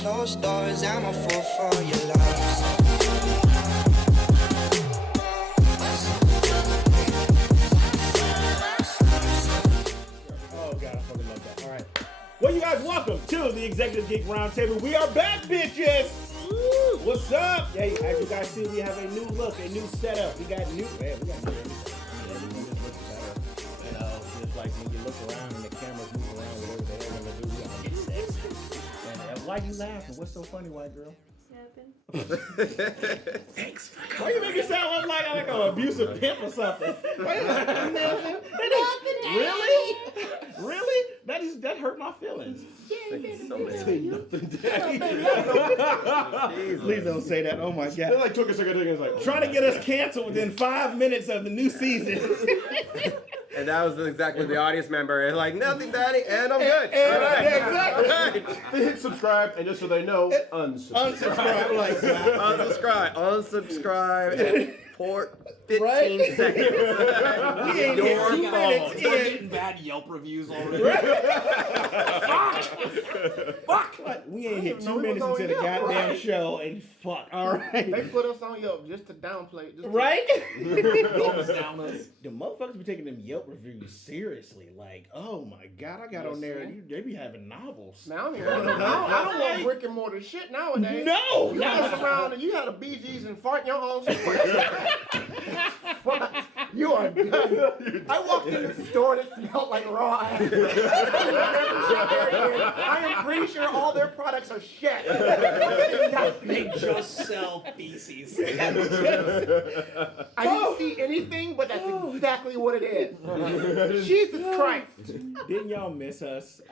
closed doors, I'm a fool for your love. Oh God, I fucking love that. All right. Well, you guys, welcome to the Executive Geek Roundtable. We are back, bitches. Woo! What's up? Hey, as you guys see, we have a new look, a new setup. We got new everything. Everything just looks better. You know, just like when you look around and the cameras move around, whatever the hell they're gonna do, we all get sexy. And why you laughing? What's so funny, white girl? Thanks. Why you make it sound like an abusive pimp or something? Really? Really? That hurt my feelings. Please don't say that. Oh my God. They like took a second. It's like trying to get us canceled within 5 minutes of the new season. And that was exactly the audience member. And like, nothing, Daddy, and I'm good. And, all right. yeah, exactly. All right. they hit subscribe, and just so they know, unsubscribe. Like Unsubscribe, and port 15 Right? seconds. We ain't hit 2 minutes Start in. getting bad Yelp reviews already. Fuck! We ain't hit 2 minutes into the goddamn show, and fuck. All right. They put us on Yelp just to downplay it. Right? Down us. The motherfuckers be taking them Yelp reviews seriously. Like, oh my God, I got on there and they be having novels. Now, I don't want brick and mortar shit nowadays. No! You mess around and you had a BGs and fart in your own You are done. I walked in the store that smelled like raw ass. I am pretty sure all their products are shit. They just sell feces. I didn't see anything, but that's exactly what it is. Jesus Christ. Didn't y'all miss us?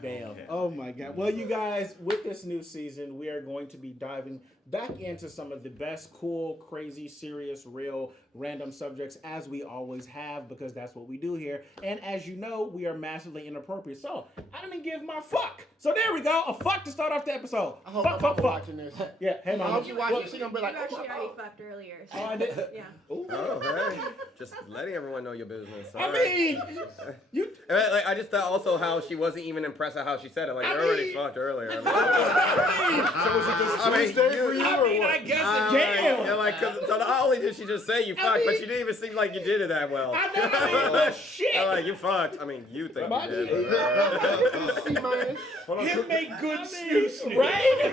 Damn. Oh my God. Well, you guys, with this new season, we are going to be diving back into some of the best, cool, crazy, serious, real, random subjects as we always have, because that's what we do here. And as you know, we are massively inappropriate. So I didn't give my fuck. So there we go. A fuck to start off the episode. I hope Fuck. watching this. Yeah, hey I mama. hope you watch it. She's gonna be like, You actually already fucked earlier. So. Oh, I did. Yeah. Ooh. Oh, hey. Just letting everyone know your business. I mean, you. Like, I just thought also how she wasn't even impressed at how she said it. Like, you already fucked earlier. So was it just Tuesday for you, or what? I guess damn. Yeah, like, cause so not only did she just say you fucked, but she didn't even seem like you did it that well. I know. Shit. I'm like, you fucked. I mean, you think you did. C minus. Him make good excuse, right?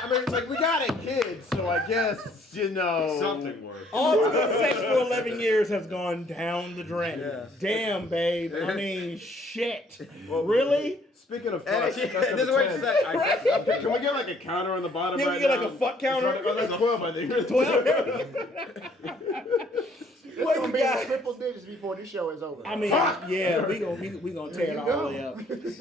I mean, it's like we got a kid, so I guess something works. All the good sex for 11 years has gone down the drain. Yeah. Damn, babe. I mean, shit. Well, really? Speaking of And fuck, this is what she said. can we get like a counter on the bottom? Yeah, right we get now? like a fuck counter. Oh, that's 12, I think. 12. It's What gonna you be in got? triple digits before this show is over. I mean, yeah, we gonna tear it all the way up.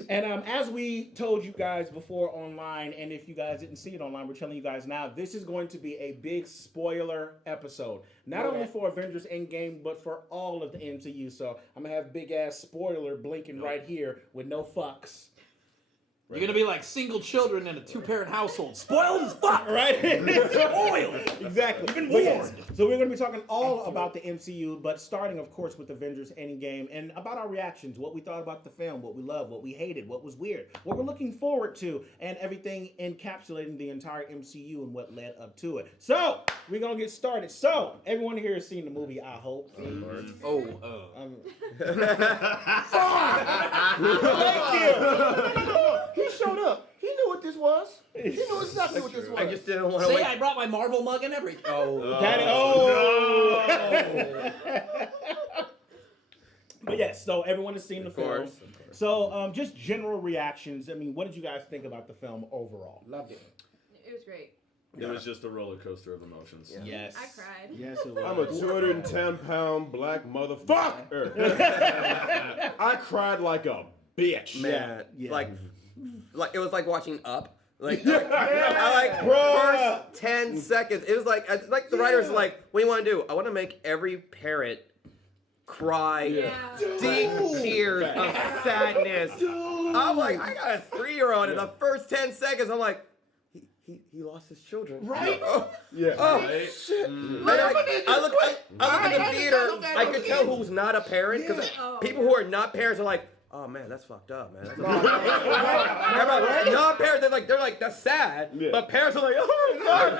And as we told you guys before online, and if you guys didn't see it online, we're telling you guys now, this is going to be a big spoiler episode. Not only for Avengers Endgame, but for all of the MCU. So I'm gonna have big ass spoiler blinking right here with no fucks. You're gonna be like single children in a 2-parent household. Spoiled as fuck! Right? Spoiled! Exactly. You've been But yes, warned. so we're going to be talking all about the MCU, but starting, of course, with Avengers Endgame and about our reactions, what we thought about the film, what we loved, what we hated, what was weird, what we're looking forward to, and everything encapsulating the entire MCU and what led up to it. So, we're going to get started. So, everyone here has seen the movie, I hope. Of course. Thank you. He showed up. He knew what this was. He knew exactly what this was. I just didn't want to Say wait. I brought my Marvel mug and everything. Daddy, But yes, so everyone has seen the film. Of course. So, just general reactions. I mean, what did you guys think about the film overall? Loved it. It was great. It was just a roller coaster of emotions. Yeah. Yes. I cried. Yes, it was. I'm a 210-pound black motherfucker. I cried like a bitch. Man, Yeah. like it was like watching Up. Like, Yeah. I like Bruh. first 10 seconds. It was like the writers like, what do you want to do? I want to make every parent cry Yeah. deep tears of sadness. I'm like, I got a 3-year-old in the first 10 seconds. I'm like, he lost his children. Right? Oh, Yeah. oh Right? shit. And I look in the theater. I could tell who's not a parent because people who are not parents are like, oh man, that's fucked up, man. That's parents, they're like, that's sad. Yeah. But parents are like, oh my god.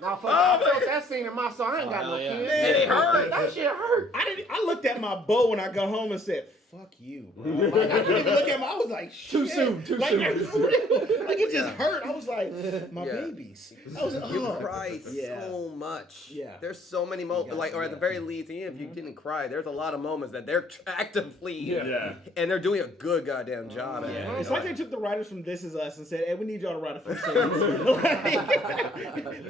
Now, I felt that scene in my soul. I ain't got no kids. It hurt. That shit hurt. I looked at my bow when I got home and said, fuck you, bro. Like, I didn't even look at him. I was like, shit. Too soon. Like it just hurt. I was like, my babies. I was like, you cry so much. Yeah. There's so many moments, or at the very least, even if you didn't cry, there's a lot of moments that they're actively, and they're doing a good goddamn job. It's like they took the writers from This Is Us and said, hey, we need y'all to write a few scenes.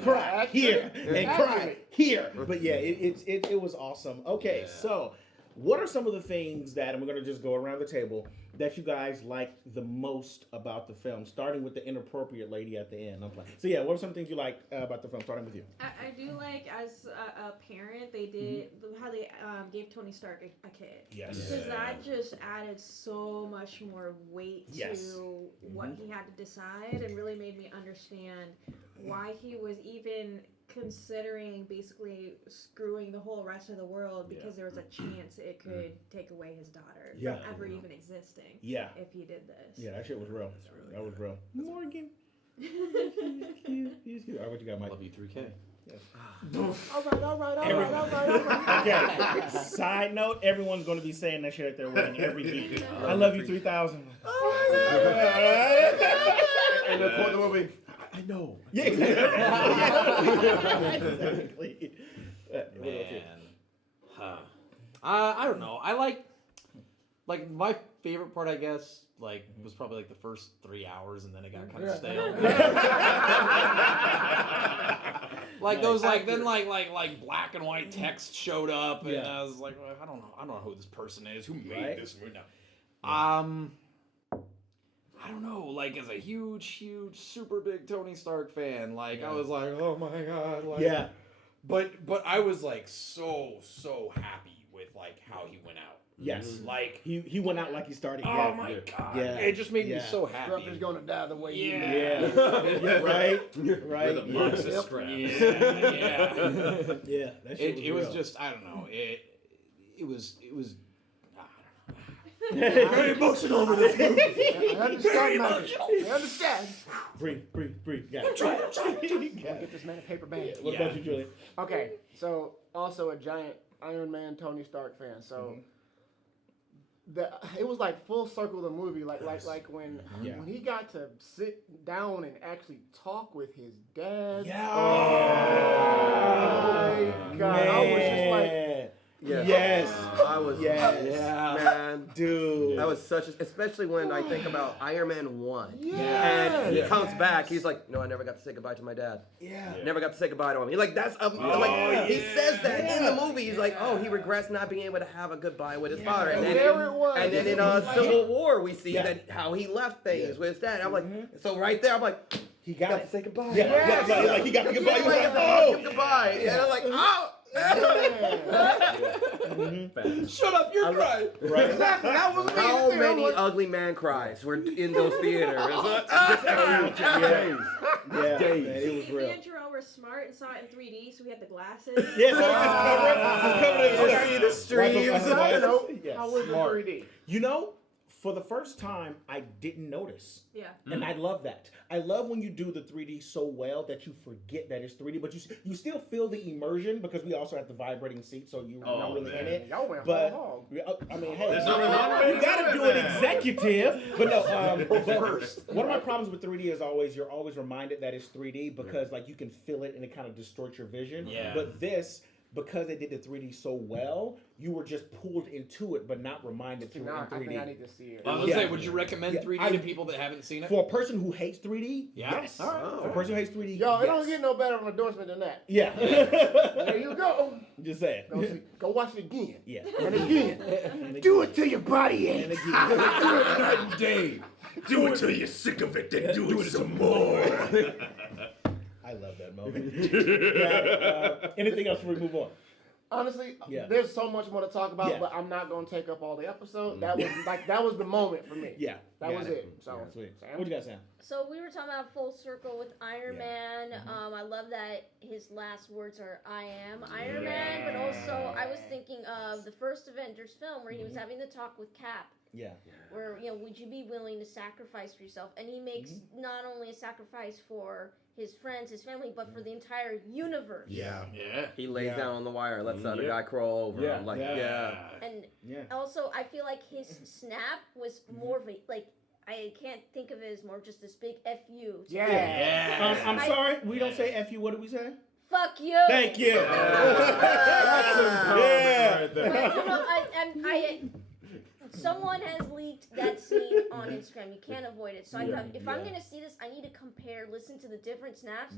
Cry here and cry here. But yeah, it was awesome. Okay, so what are some of the things that, and we're going to just go around the table, that you guys like the most about the film, starting with the inappropriate lady at the end? So yeah, what are some things you like about the film, starting with you? I do like, as a parent, they did how they gave Tony Stark a kid. Yes. Because that just added so much more weight to what he had to decide, and really made me understand why he was even considering basically screwing the whole rest of the world, because there was a chance it could take away his daughter from ever even existing. Yeah. If he did this. Yeah, that shit was real. That was real. Morgan. He's cute. All right, what you got, Mike? Love you, 3K. All right. Okay. Side note: everyone's going to be saying that shit at their wedding every week. I love you 3000. And the quote will be, I know. Yeah, exactly. Man, I don't know. I like my favorite part, I guess, was probably the first 3 hours, and then it got kind of stale. Those then black and white text showed up, and I was like, well, I don't know who this person is, who made this movie now. I don't know, as a huge, super big Tony Stark fan, I was like, oh my god, But I was so happy with how he went out. Yes. He went out like he started. Oh my god. Yeah. It just made me so happy. Scruff is gonna die the way you Right. With a box of scraps. Yeah. That shit it was just, I don't know. It was very emotional over this movie. I understand, man. I understand. Breathe. I'm trying. Get this man a paper bag. What about you, Julian? Okay, so also a giant Iron Man Tony Stark fan. So it was full circle the movie, like when he got to sit down and actually talk with his dad. Yeah. Oh my god! Man. I was just like. Yes. I was, man, dude. That was especially when I think about Iron Man 1. Yeah. And he comes back, he's like, I never got to say goodbye to my dad. Yeah. Never got to say goodbye to him. He he says that in the movie. He's like, he regrets not being able to have a goodbye with his father. And then in Civil War, we see that how he left things with his dad. I'm like, so right there, I'm like, he got to say goodbye. Yeah. He got the goodbye. He was like, goodbye. And I'm like, oh. Shut up, you're crying. Right. Exactly. That was me. How many ugly man cries were in those theaters? Days. Man, it was real. Me and Jarrell were smart and saw it in 3D, so we had the glasses. Yeah, so we just covered it. You see the streams. How was the 3D? For the first time, I didn't notice. Yeah. And I love that. I love when you do the 3D so well that you forget that it's 3D, but you still feel the immersion because we also have the vibrating seat, so you're not really in it. Y'all went but hog. I mean, hey, you gotta do it executive. But no, one of my problems with 3D is you're always reminded that it's 3D because you can feel it and it kind of distorts your vision. Yeah. But this, because they did the 3D so well, you were just pulled into it, but not reminded to it in 3D. I think I need to see it. I was going to say, would you recommend 3D to people that haven't seen it? For a person who hates 3D, yes. All right. For a person who hates 3D, Yo, it don't get no better of an endorsement than that. Yeah. There you go. Just saying. Go watch it again. Yeah. And again. Do it till your body aches. And again. Dave, do it till you're sick of it, then do it some more. I love that moment. Anything else before we move on? Honestly, there's so much more to talk about, but I'm not gonna take up all the episode. That was the moment for me. Yeah, that was it. So, sweet. What you got, Sam? So we were talking about full circle with Iron Man. I love that his last words are "I am Iron Man," but also I was thinking of the first Avengers film where he was having the talk with Cap. Yeah. Where, would you be willing to sacrifice for yourself? And he makes not only a sacrifice for his friends, his family, but for the entire universe. Yeah. He lays down on the wire, lets the other guy crawl over him. Like, And also, I feel like his snap was more of a, like, I can't think of it as more just this big FU. I'm sorry, we don't say FU. What do we say? Fuck you. Thank you. Someone has leaked that scene on Instagram. You can't avoid it. So if I'm gonna see this, I need to compare, listen to the different snaps.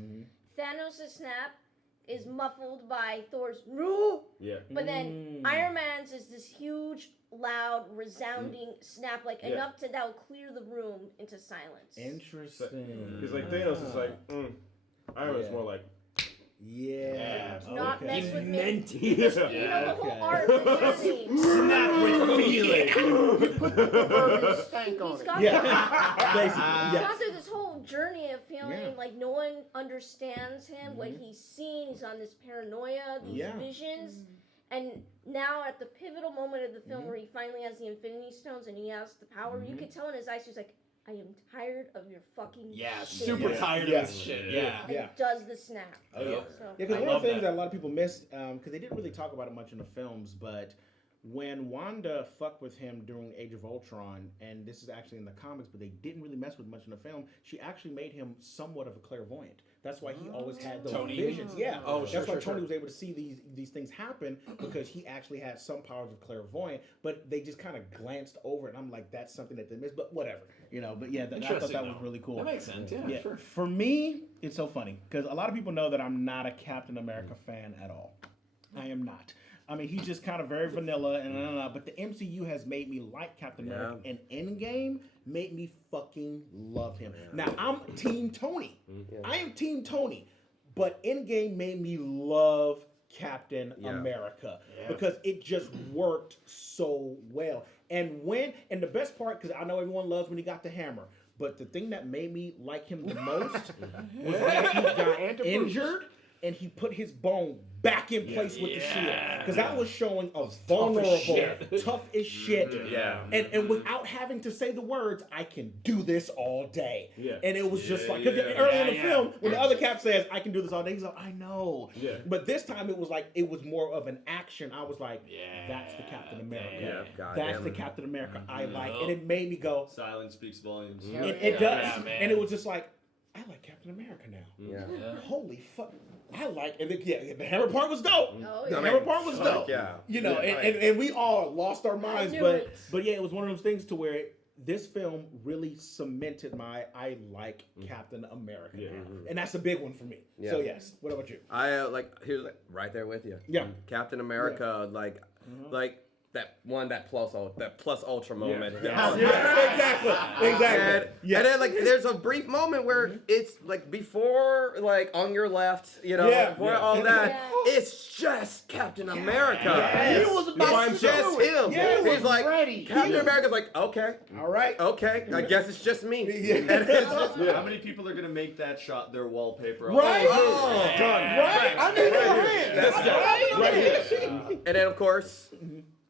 Thanos' snap is muffled by Thor's "no." But then Iron Man's is this huge, loud, resounding snap, like enough to that'll clear the room into silence. Interesting. Because like Thanos is like, Iron Man's more like, Not mess with me. Yeah. The whole art of the journey. Snap with feeling. Put the proverbial stank on He's it. got he's gone through this whole journey of feeling like no one understands him, what he's seen. He's on this paranoia, these visions. And now at the pivotal moment of the film where he finally has the Infinity Stones and he has the power, you can tell in his eyes, he's like, I am tired of your fucking shit. Super tired of this shit. And does the snap. Because one of the things that a lot of people missed, because they didn't really talk about it much in the films, but when Wanda fucked with him during Age of Ultron, and this is actually in the comics, but they didn't really mess with much in the film, she actually made him somewhat of a clairvoyant. That's why he always had those visions. Yeah. That's why Tony was able to see these things happen, because he actually had some powers of clairvoyant, but they just kind of glanced over it. And I'm like, that's something that they missed, but whatever. But yeah, I thought that was really cool. That makes sense, yeah. Sure. For me, it's so funny, because a lot of people know that I'm not a Captain America fan at all. I am not. I mean, he's just kind of very vanilla, but the MCU has made me like Captain America, and Endgame made me fucking love him. Now, I'm Team Tony. I am Team Tony, but Endgame made me love Captain America because it just worked so well. And the best part, because I know everyone loves when he got the hammer, but the thing that made me like him the most was when he got injured and he put his bone back in place with the shield, because that was showing a vulnerable, tough as shit, and without having to say the words, I can do this all day. And it was just like, because earlier in the film, when the other Cap says, I can do this all day, he's like, I know. But this time it was like, it was more of an action. I was like, that's the Captain America. That's the Captain America I like. And it made me go, silence speaks volumes. It does. And it was just like, I like Captain America now. Holy fuck. I like, and the hammer part was dope. The hammer part was dope. And we all lost our minds, but yeah, it was one of those things to where this film really cemented I like Captain America, and that's a big one for me. So yes, what about you? I here's right there with you. Captain America, like that plus ultra moment. Exactly. And then there's a brief moment where it's like before, like on your left, before all that, it's just Captain America. It's just him. He's like, ready. Captain America's like, okay, all right, okay, I guess it's just me. And it's just, how many people are gonna make that shot their wallpaper? Right. Done. Right. I need your hand. That's done. Right here. And then of course.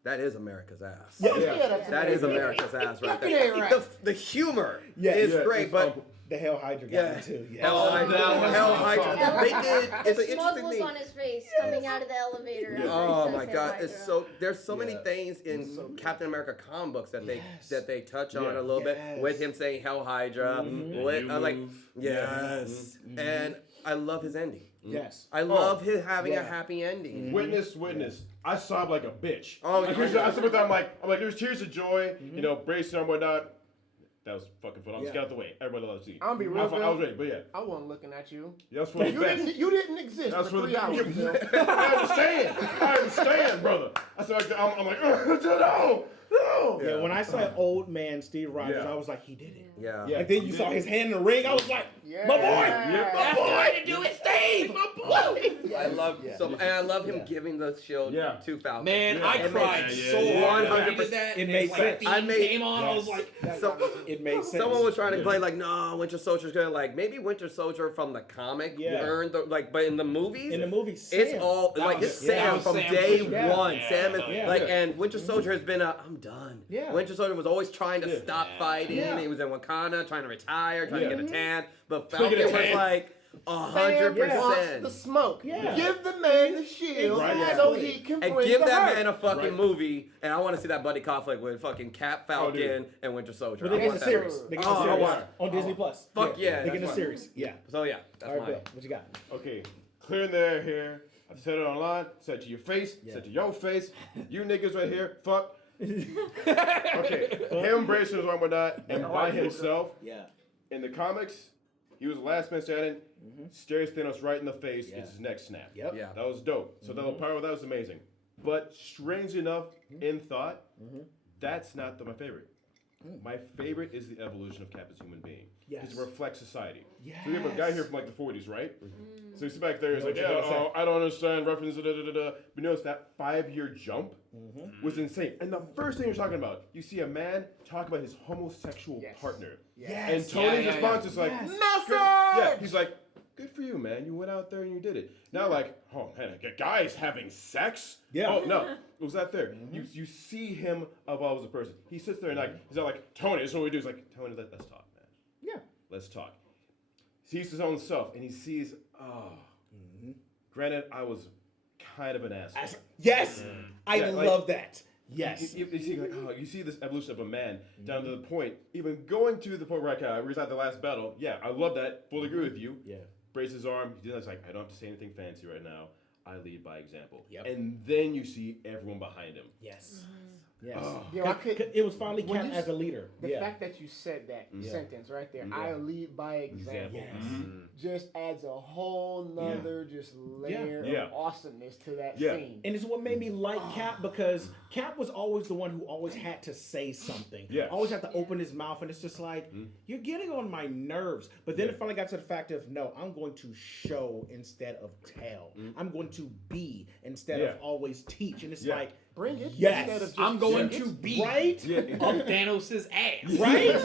That is America's ass. That is America's ass right there. The humor is great, but the Hell Hydra guy too. Hell Hydra. They did. It's an interesting thing. On his face coming out of the elevator. Oh my God! There's so many things in Captain America comic books that they touch on a little bit with him saying Hell Hydra. And I love his ending. I love his having a happy ending. Witness. I sobbed like a bitch. I sit with that. I'm like, there's tears of joy, bracing and whatnot. That was fucking fun. I'll just get out the way. Everybody loves to see. I'll be real. I was ready, but yeah. I wasn't looking at you. That's for the best. You didn't exist for 3 hours. I understand, brother. I said, I'm like, no. go. Yeah, when I saw old man Steve Rogers, Yeah. I was like, he did it. Yeah. And then you saw his hand in the ring. I was like, my boy, my boy, to do it, Steve, my boy. I love and I love him giving the shield to Falcon. Man, I cried so hard when he did that. It made sense. Came on, I was like, it made sense. Someone was trying to play like, no, Winter Soldier's gonna like maybe Winter Soldier from the comic earned the but in the movies, it's all like it's Sam from day one. Sam is and Winter Soldier has been I'm done. Yeah. Winter Soldier was always trying to stop fighting. He was in Wakanda trying to retire, trying to get a tan, but Falcon was like 100%. The smoke. Yeah. Give the man the shield so he can and bring give the that hurt. man a fucking movie, and I want to see that buddy conflict with fucking Cap, Falcon, and Winter Soldier. But they get a series. They get a series on Disney Plus. Fuck yeah. They get a series. Yeah. So yeah, that's all right, mine. Bill, what you got? Okay, clearing the air here. I've said it online, said to your face, said to your face. You niggas right here, fuck. Okay, him bracing his arm or not, and by himself. Yeah. In the comics, he was the last man standing. Stares Thanos right in the face. It's his neck snap. Yep. Yeah. That was dope. So the power of that was amazing. But strange enough, in thought, that's not my favorite. My favorite is the evolution of Cap as a human being. Yes. Because it reflects society. Yes. So we have a guy here from like the 40s, right? So you sit back there, he's like, what you're gonna say. I don't understand references, But notice that 5-year jump was insane. And the first thing you're talking about, you see a man talk about his homosexual partner. Yes. And Tony's Yeah. response is like, Message! yeah, he's like, good for you, man. You went out there and you did it. Now, like, oh man, a guy's having sex? Yeah. Oh no, it was that there. You see him evolve as a person. He sits there and like, he's not like, Tony, this is what we do. He's like, Tony, let's talk, man. Yeah. Let's talk. He sees his own self and he sees, granted, I was kind of an asshole. Yes. I Yeah, like- love that. Yes. You see, like, you see this evolution of a man down to the point, even going to the point where I reside the last battle. Yeah, I love that. Fully agree with you. Yeah. Brace his arm. He's like, I don't have to say anything fancy right now. I lead by example. Yep. And then you see everyone behind him. Yes. Yes. You know, I could, It was finally when Cap you as a leader. the Yeah. fact that you said that sentence right there, I lead by example, Yes. just adds a whole nother just layer Yeah. of awesomeness to that Yeah. scene. And it's what made me like Cap because Cap was always the one who always had to say something. Yeah. Always had to open his mouth, and it's just like, you're getting on my nerves. But then it finally got to the fact of, no, I'm going to show instead of tell. I'm going to be instead of always teach. And it's like, Bring it. yes, instead of just I'm going say to it. be right? up Thanos' ass. Right?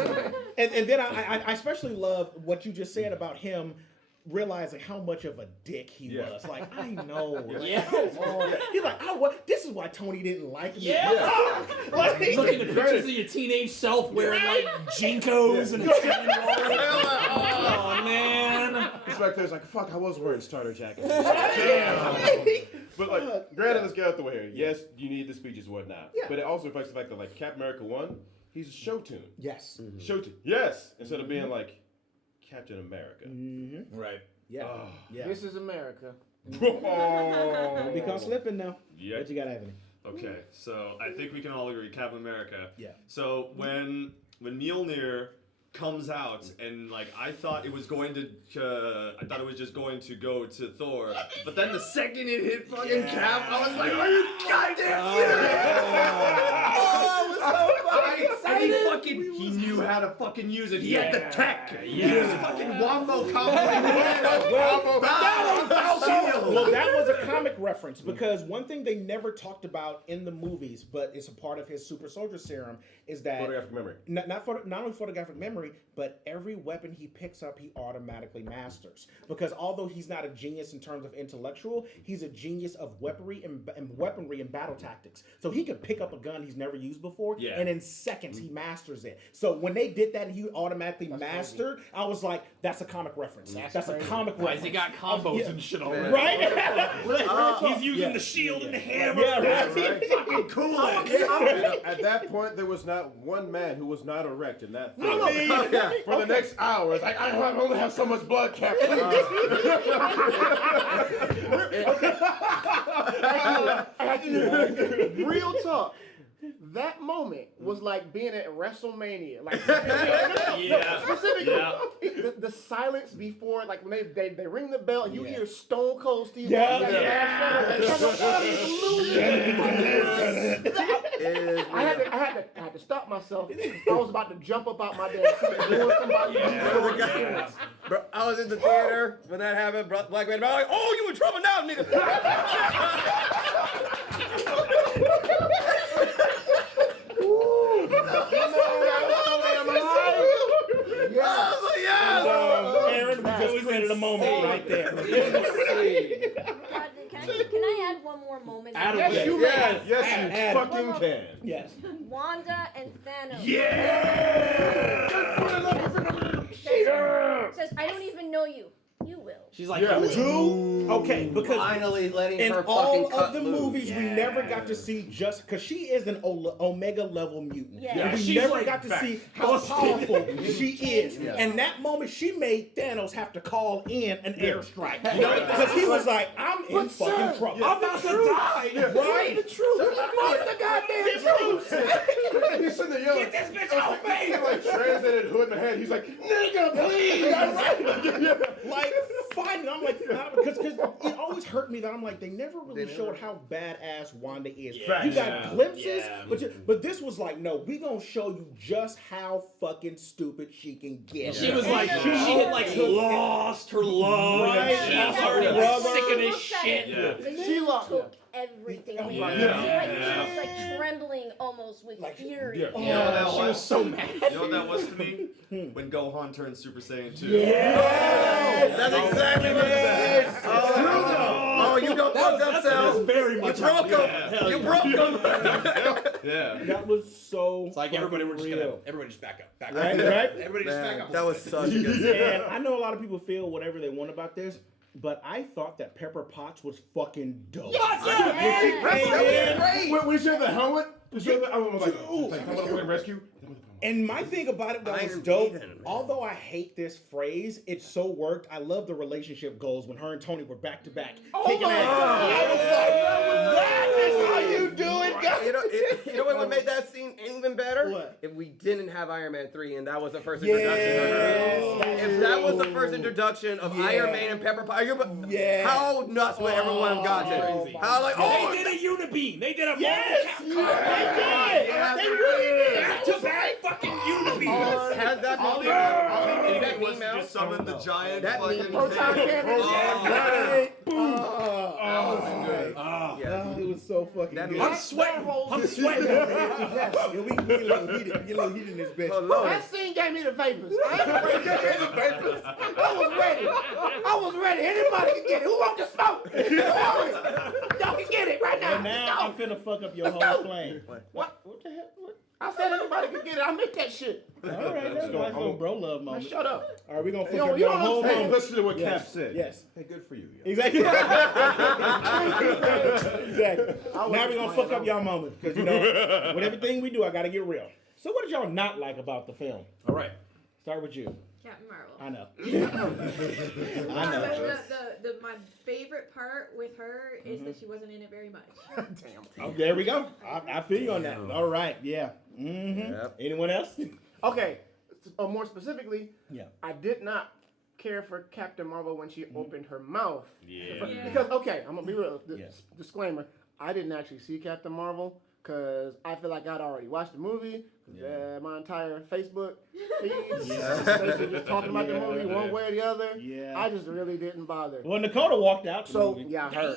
and then I especially love what you just said about him realizing how much of a dick he was. Like, I know. Yeah. He's like, this is why Tony didn't like me. Yeah. Like, Looking at the pictures of your teenage self wearing like Jinkos and a oh man. He's back there, he's like, fuck, I was wearing starter jackets. Damn. But like, granted, let's get out the way here. Yes, you need the speeches and whatnot. Yeah. But it also reflects the fact that like Captain America 1, he's a show tune. yes. Show tune. Yes. Instead of being like Captain America. Right. Yeah. Yeah. This is America. Don't become slipping now. Yeah. What you got, Anthony? Okay, so I think we can all agree, Captain America. Yeah. So when Mjolnir comes out, and like I thought it was going to, I thought it was just going to go to Thor, but then the second it hit fucking Cap, I was like, are you goddamn serious? Oh, it was so fucking excited. He knew how to fucking use it. He had the tech. He was fucking wombo combo. Well, that was a comic reference because one thing they never talked about in the movies, but it's a part of his super soldier serum, is that Photographic memory. not only photographic memory, but every weapon he picks up, he automatically masters. Because although he's not a genius in terms of intellectual, he's a genius of weaponry and battle tactics. So he could pick up a gun he's never used before, and in seconds he masters it. So when they did that and he automatically mastered, I was like, that's a comic reference. That's a comic Why reference. has he got combos and shit already? Right? He's using the shield and the hammer. Yeah, right. Fucking cool. At that point, there was not one man who was not erect in that film. For the next hour, it's like, I only have so much blood, Captain. Real talk. That moment was like being at WrestleMania. Like specifically, the silence before, like when they ring the bell and you hear Stone Cold Steve. I had to had to stop myself. I was about to jump up out my damn seat and doing somebody. Bro, I was in the theater when that happened. Black man, I was like, "Oh, you in trouble now, nigga." Aaron, we just created a moment right there. Can I add one more moment? Yes, you can. Yes, you fucking can. Yes. Wanda and Thanos. Yeah! Says, I don't even know you. You will. She's like, Okay, because finally letting in her all fucking of the movies, we never got to see just because she is an Omega level mutant. Yeah. We she's never like got to back see how powerful she is. Yeah. And that moment, she made Thanos have to call in an airstrike because he was like, "I'm in fucking trouble. I'm about to die." Right? The truth. What's the goddamn truth? He's sitting there yelling. Get this bitch off me! He like translated hood in the head. He's like, "Nigga, please!" Like, fine. I'm like, because it always hurt me that I'm like, they never really showed how badass Wanda is. Yeah. You got glimpses, Yeah. but this was like, no, we gonna show you just how fucking stupid she can get. She was like, she had like lost her love. Right. She Yeah. was already like Brother. sick of this shit. She lost. Took everything. She was like trembling almost with fury. You know what that She was? was so mad. You know what that was to me? When Gohan turned Super Saiyan 2. That's exactly what it is. Oh, you don't fuck up, Sal. Very You much. broke him. You broke him. Yeah. That was so. It's like everybody, we're just real. gonna, everybody just back up. Back up. Right, right. Everybody just back up. That was such a good scene. And I know a lot of people feel whatever they want about this, but I thought that Pepper Potts was fucking dope. When she had the helmet, I was like, I'm gonna rescue. And my thing about it that was Iron dope, Maiden, man. although I hate this phrase, it so worked. I love the relationship goals when her and Tony were back to back. Kicking ass. I was like, that is how you do it, guys. You know what would make that scene even better? What? If we didn't have Iron Man 3 and that was the first Yes. introduction. If that was the first introduction of Iron Man and Pepper Potts, Yeah. how nuts would everyone have gotten? Crazy. How like, They did a unibeam. They did a Yes. multi-cap They did. They really did. back to back fucking unibeam. has that All movie? he Is did that was meme out? just summon the giant That fucking meme. Proton cannon. Oh, it was so fucking That good. means- I'm sweating. I'm sweating. Yeah, we get a little heated. Get a little heated in this bitch. Oh, Lord. That scene gave me the vapors. I ain't afraid to get the vapors. I was ready. I was ready. Anybody can get it. Who wants to smoke? Y'all can get it right now. And now I'm finna fuck up your Let's whole go. flame. What the hell? What? I said anybody can get it. I make that shit. All right, that's a nice little bro love Man, moment. shut up. All right, we gonna fuck You up don't your whole understand. moment. Listen to what Yes. Cap said. Yes. Hey, good for you. Yo. Exactly. Exactly. Now we're gonna fuck up y'all moment because you know, with everything we do, I gotta get real. So what did y'all not like about the film? All right. Start with you. Captain Marvel. I know. I know. My favorite part with her is that she wasn't in it very much. Damn. Oh, there we go. I feel you on that. All right. Yeah. Mm-hmm. Yep. Anyone else? Okay. More specifically, Yeah. I did not care for Captain Marvel when she opened her mouth. Yeah. Because, okay, I'm going to be real. Yes. Disclaimer. I didn't actually see Captain Marvel because I feel like I'd already watched the movie. My entire Facebook feeds basically just talking about the movie one way or the other. Yeah. I just really didn't bother. Well, Nekoda walked out. the So movie. yeah, I heard.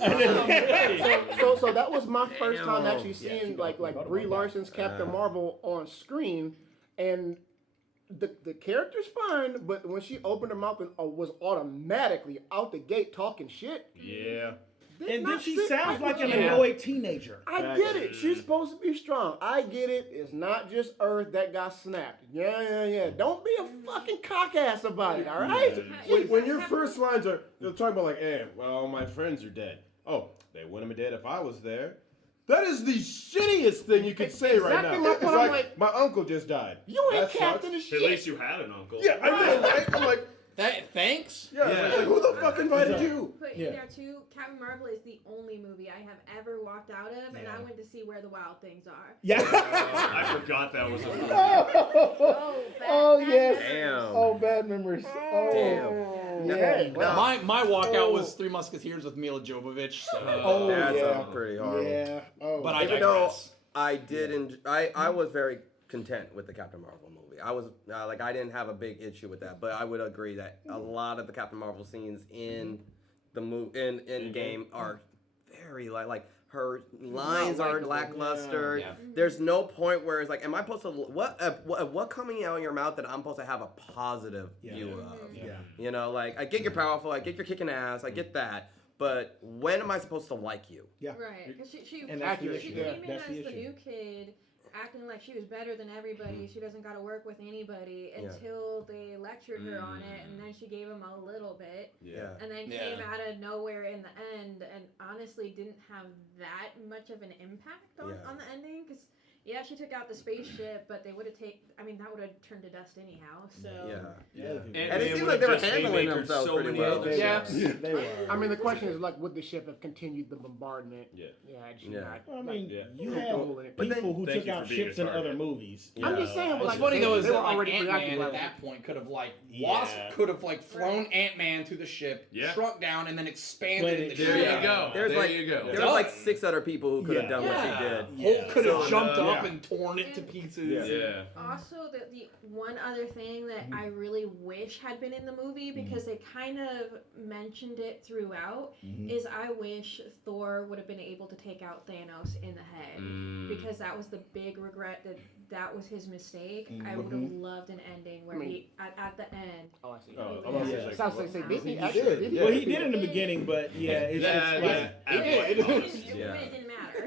so that was my first time actually seeing like Brie Larson's Captain Marvel on screen, and the character's fine, but when she opened her mouth and was automatically out the gate talking shit. Yeah. And then she sounds like an Yeah. annoyed teenager. I get it. She's supposed to be strong. I get it. It's not just Earth that got snapped. Yeah. Don't be a fucking cock ass about it, all right? When your first lines are, you're talking about like, hey, well, my friends are dead. Oh, they wouldn't have been dead if I was there. That is the shittiest thing you could say right Exactly now. my It's point. like, Like, my uncle just died. you ain't That captain sucks. of shit. At least you had an uncle. Yeah, I know, right? I'm like, Thanks. yeah. It's like, who the fuck invited you? Put in Yeah. there too, Captain Marvel is the only movie I have ever walked out of, and I went to see Where the Wild Things Are. Yeah. I forgot that was a movie. Oh, yes. Damn. Oh, bad memories. Oh, Damn. yeah. My walkout was Three Musketeers with Mila Jovovich. So, Oh, That's yeah. pretty horrible. Yeah. Oh. but I Even though digress. I did, I was very content with the Captain Marvel movie. I was I didn't have a big issue with that, but I would agree that a lot of the Captain Marvel scenes in the in game are very like her lines are lackluster. Yeah. There's no point where it's like, am I supposed to what coming out of your mouth that I'm supposed to have a positive view of? Yeah. You know, like I get you're powerful, I get you're kicking ass, I get that, but when am I supposed to like you? Yeah. Right, because she And came that's the in issue. as That's the the issue. new kid, acting like she was better than everybody. She doesn't got to work with anybody until they lectured her on it, and then she gave him a little bit, and then came out of nowhere in the end, and honestly didn't have that much of an impact on the ending, because she took out the spaceship, but they would have that would have turned to dust anyhow. So and it seemed like they were handling themselves pretty well. They were. I mean, the question is like, would the ship have continued the bombardment? I mean, you have But then- people who took out ships in other movies. I'm just saying, What's like, funny though is they that were like already Ant-Man preoccupied. at that point could have Wasp could have flown Ant-Man to the ship, shrunk down, and then expanded in the ship. There you go. There's there like you go. there was like 6 other people who could have done what she did. Hulk could have So, jumped up and torn it to pieces. Yeah. Also, the one other thing that I really wish had been in the movie, because they kind of mentioned it throughout, is I wish Thor would have been able to take out Thanos in the head, because that was the big regret that was his mistake. I would have loved an ending where he at the end. Oh, I see. Sounds like he did. Well, he did in the beginning, but it's It didn't matter.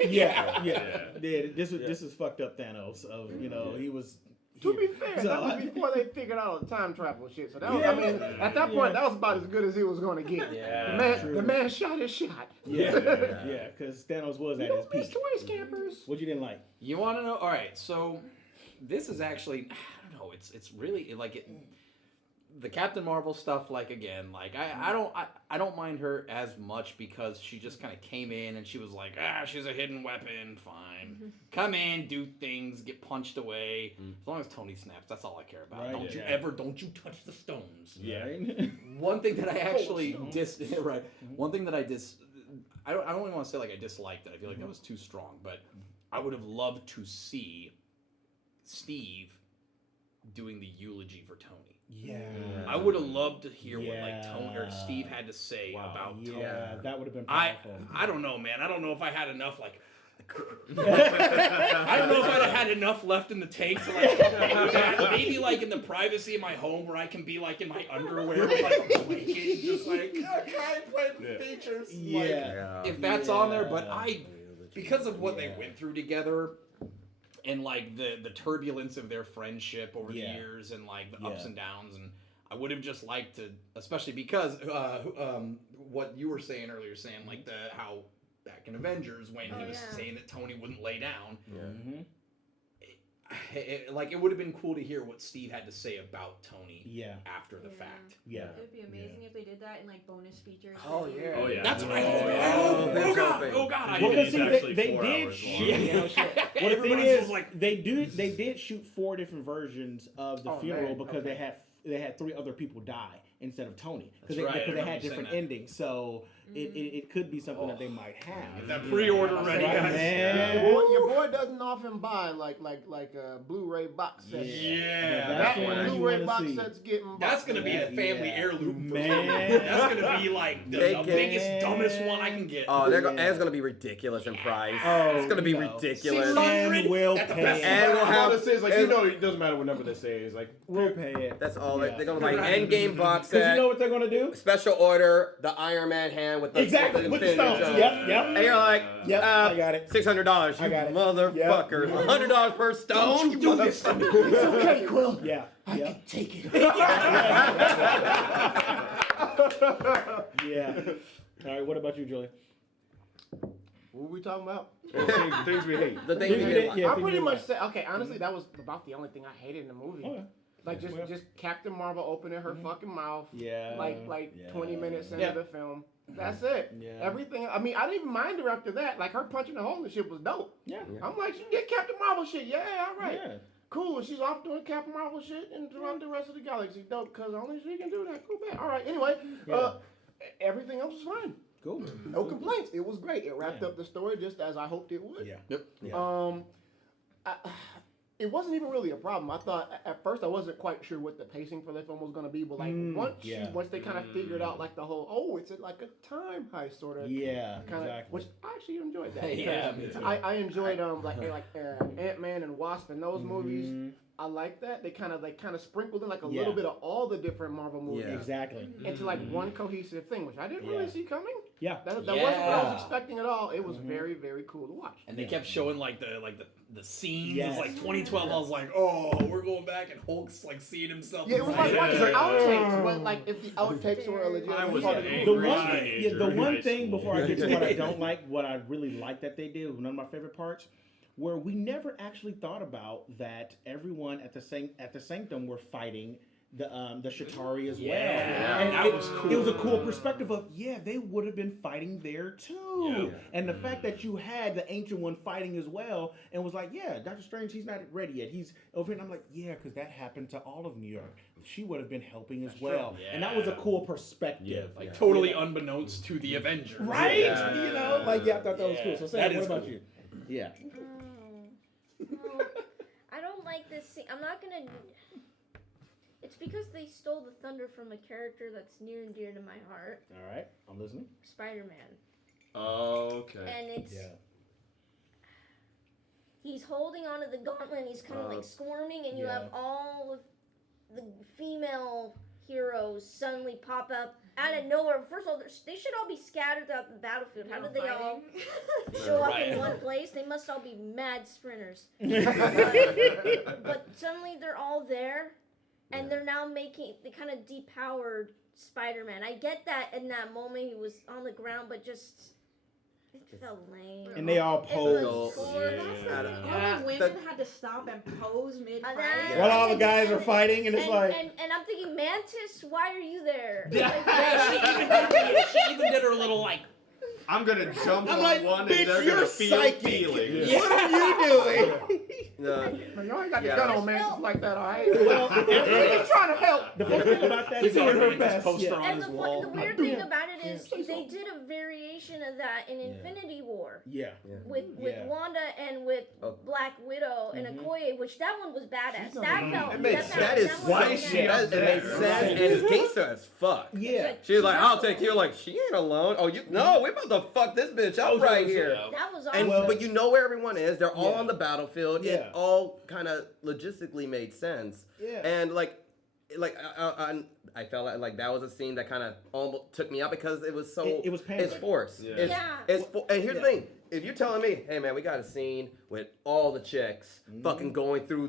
This is fucked up Thanos. Of he was. To be fair, that was before they figured out all the time travel shit. So that was, I mean, at that point, that was about as good as he was going to get. The man shot his shot. Because Thanos was at his peak. Toys campers. What you didn't like? You want to know? All right, so this is actually, I don't know. It's really like the Captain Marvel stuff. Like again, like I don't mind her as much, because she just kind of came in and she was like, she's a hidden weapon. Fine, come in, do things, get punched away. As long as Tony snaps, that's all I care about. Right, Don't you touch the stones. Right. One thing that I actually One thing that I don't even want to say like I disliked it. I feel like that was too strong, but I would have loved to see Steve doing the eulogy for Tony. Yeah. I would have loved to hear what like Tony or Steve had to say about Tony. Yeah, that would have been powerful. I don't know, man. I don't know if I had enough like I don't know if I'd have had enough left in the tank to like maybe like in the privacy of my home where I can be like in my underwear with like a blanket, just like can I play the features? If that's on there, but because of what they went through together, and like the turbulence of their friendship over the years, and like the ups and downs, and I would have just liked to, especially because what you were saying earlier, Sam, like how back in Avengers when he was saying that Tony wouldn't lay down. It would have been cool to hear what Steve had to say about Tony after the fact. It would be amazing if they did that in like bonus features. Oh yeah. That's what I Oh Oh god! Well, I see, they did shoot. Well, the thing is, like they did shoot 4 different versions of the funeral because they had 3 other people die instead of Tony, because they had different endings. So it could be something that they might have. Get that pre-order ready, guys. Your boy doesn't often buy like Blu-ray box sets. That's one you Blu-ray wanna box see. sets getting. That's gonna be a family heirloom, man. That's gonna be like the biggest, dumbest one I can get. Oh, and it's gonna be ridiculous in price. It's gonna be ridiculous. And we'll pay it. And we'll have All this is like, it doesn't matter what number they say. It's like We'll pay it. that's all they're gonna like Endgame box Because set. you know what they're gonna do? Special order, the Iron Man hand with the Exactly, with the Infinity stones. Stone. Yep. And you're like, I got it. $600. I got it. Motherfucker. $100 per stone. Do this to me. It's okay, Quill. Yeah. Yeah. Take it. Yeah. All right. What about you, Julian? What were we talking about? things we hate. The thing we didn't like. I pretty much said, okay, honestly, that was about the only thing I hated in the movie. Okay. Like just Captain Marvel opening her fucking mouth. Yeah. Like 20 minutes into the film. That's it. Yeah. Everything. I mean, I didn't even mind her after that. Like her punching the hole in the shit was dope. Yeah. I'm like, she can get Captain Marvel shit. Yeah, all right. Yeah. Cool. She's off doing Captain Marvel shit and throughout the rest of the galaxy. Dope, because only she can do that. Cool, man. All right. Anyway, everything else was fine. Cool. No complaints. It was great. It wrapped up the story just as I hoped it would. Yeah. Yep. Yeah. it wasn't even really a problem. I thought at first I wasn't quite sure what the pacing for the film was going to be, but like once they kind of figured out like the whole it's like a time heist sort of which I actually enjoyed that. I enjoyed Ant-Man and Wasp and those movies. I like that they kind of sprinkled in like a little bit of all the different Marvel movies into like one cohesive thing, which I didn't really see coming. That wasn't what I was expecting at all. It was very, very cool to watch. And they kept showing like the scenes. It's like 2012. I was like, oh, we're going back, and Hulk's like seeing himself. Yeah, it was like watching outtakes, but like if the outtakes were a legit part of the one thing before I get to what I don't like, what I really like that they did, one of my favorite parts, where we never actually thought about that everyone at the Sanctum were fighting the Chitauri as well. And that was cool. It was a cool perspective of they would have been fighting there too. And the fact that you had the Ancient One fighting as well, and was like, Doctor Strange, he's not ready yet. He's over here. And I'm like, because that happened to all of New York. She would have been helping as well. And that was a cool perspective. Like totally unbeknownst to the Avengers. Right? You know, I thought that was cool. So Sam, what about you? Yeah. No, I don't like this scene. I'm not gonna. It's because they stole the thunder from a character that's near and dear to my heart. All right, I'm listening. Spider-Man. Okay. And it's. He's holding onto the gauntlet. And he's kind of like squirming, and you have all of the female heroes suddenly pop up out of nowhere. First of all, they should all be scattered throughout the battlefield. How did they all show up in one place? They must all be mad sprinters. But suddenly they're all there, and they're now they kind of depowered Spider-Man. I get that in that moment he was on the ground, but just... It felt lame. And they all posed. All the women had to stop and pose mid-fight. While all the guys are fighting, and it's like... And I'm thinking, Mantis, why are you there? She even did her little like... I'm gonna jump on like, one bitch, and they're you're gonna feel psychic. feelings. What are you doing? Y'all ain't got the gun on Mantis like that, all right? Well, he's trying to help. The funny thing about that is her best. And the weird thing about it is they did a variation of that in Infinity War. With Wanda and with Black Widow and Okoye, which that one was badass. That felt... That is nice shit. It made sense, and it's gangster as fuck. She was like, I'll take you. Like, she ain't alone. Oh, no, we're about to fuck this bitch up right here. That was awesome. But you know where everyone is. They're all on the battlefield. It all kind of logistically made sense. And I felt like that was a scene that kind of almost took me out because it was so... It was painful. It's forced. And here's the thing. If you're telling me, hey man, we got a scene with all the chicks fucking going through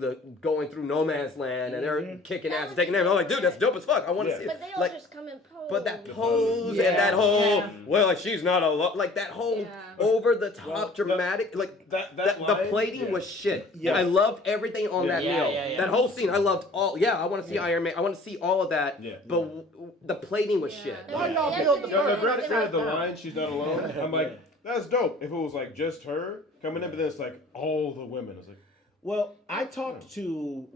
no man's land and they're kicking ass and taking names, I'm like, dude, that's dope as fuck. I want to see it. But they all just come and pose. But that pose and that whole like she's not alone, like that whole over the top dramatic, like the plating was shit. I loved everything on that meal. That whole scene, I loved all. I want to see Iron Man. I want to see all of that. But the plating was shit. The line, she's not alone. I'm like, that's dope. If it was like just her coming in, but then it's like all the women. It's like, well, I talked to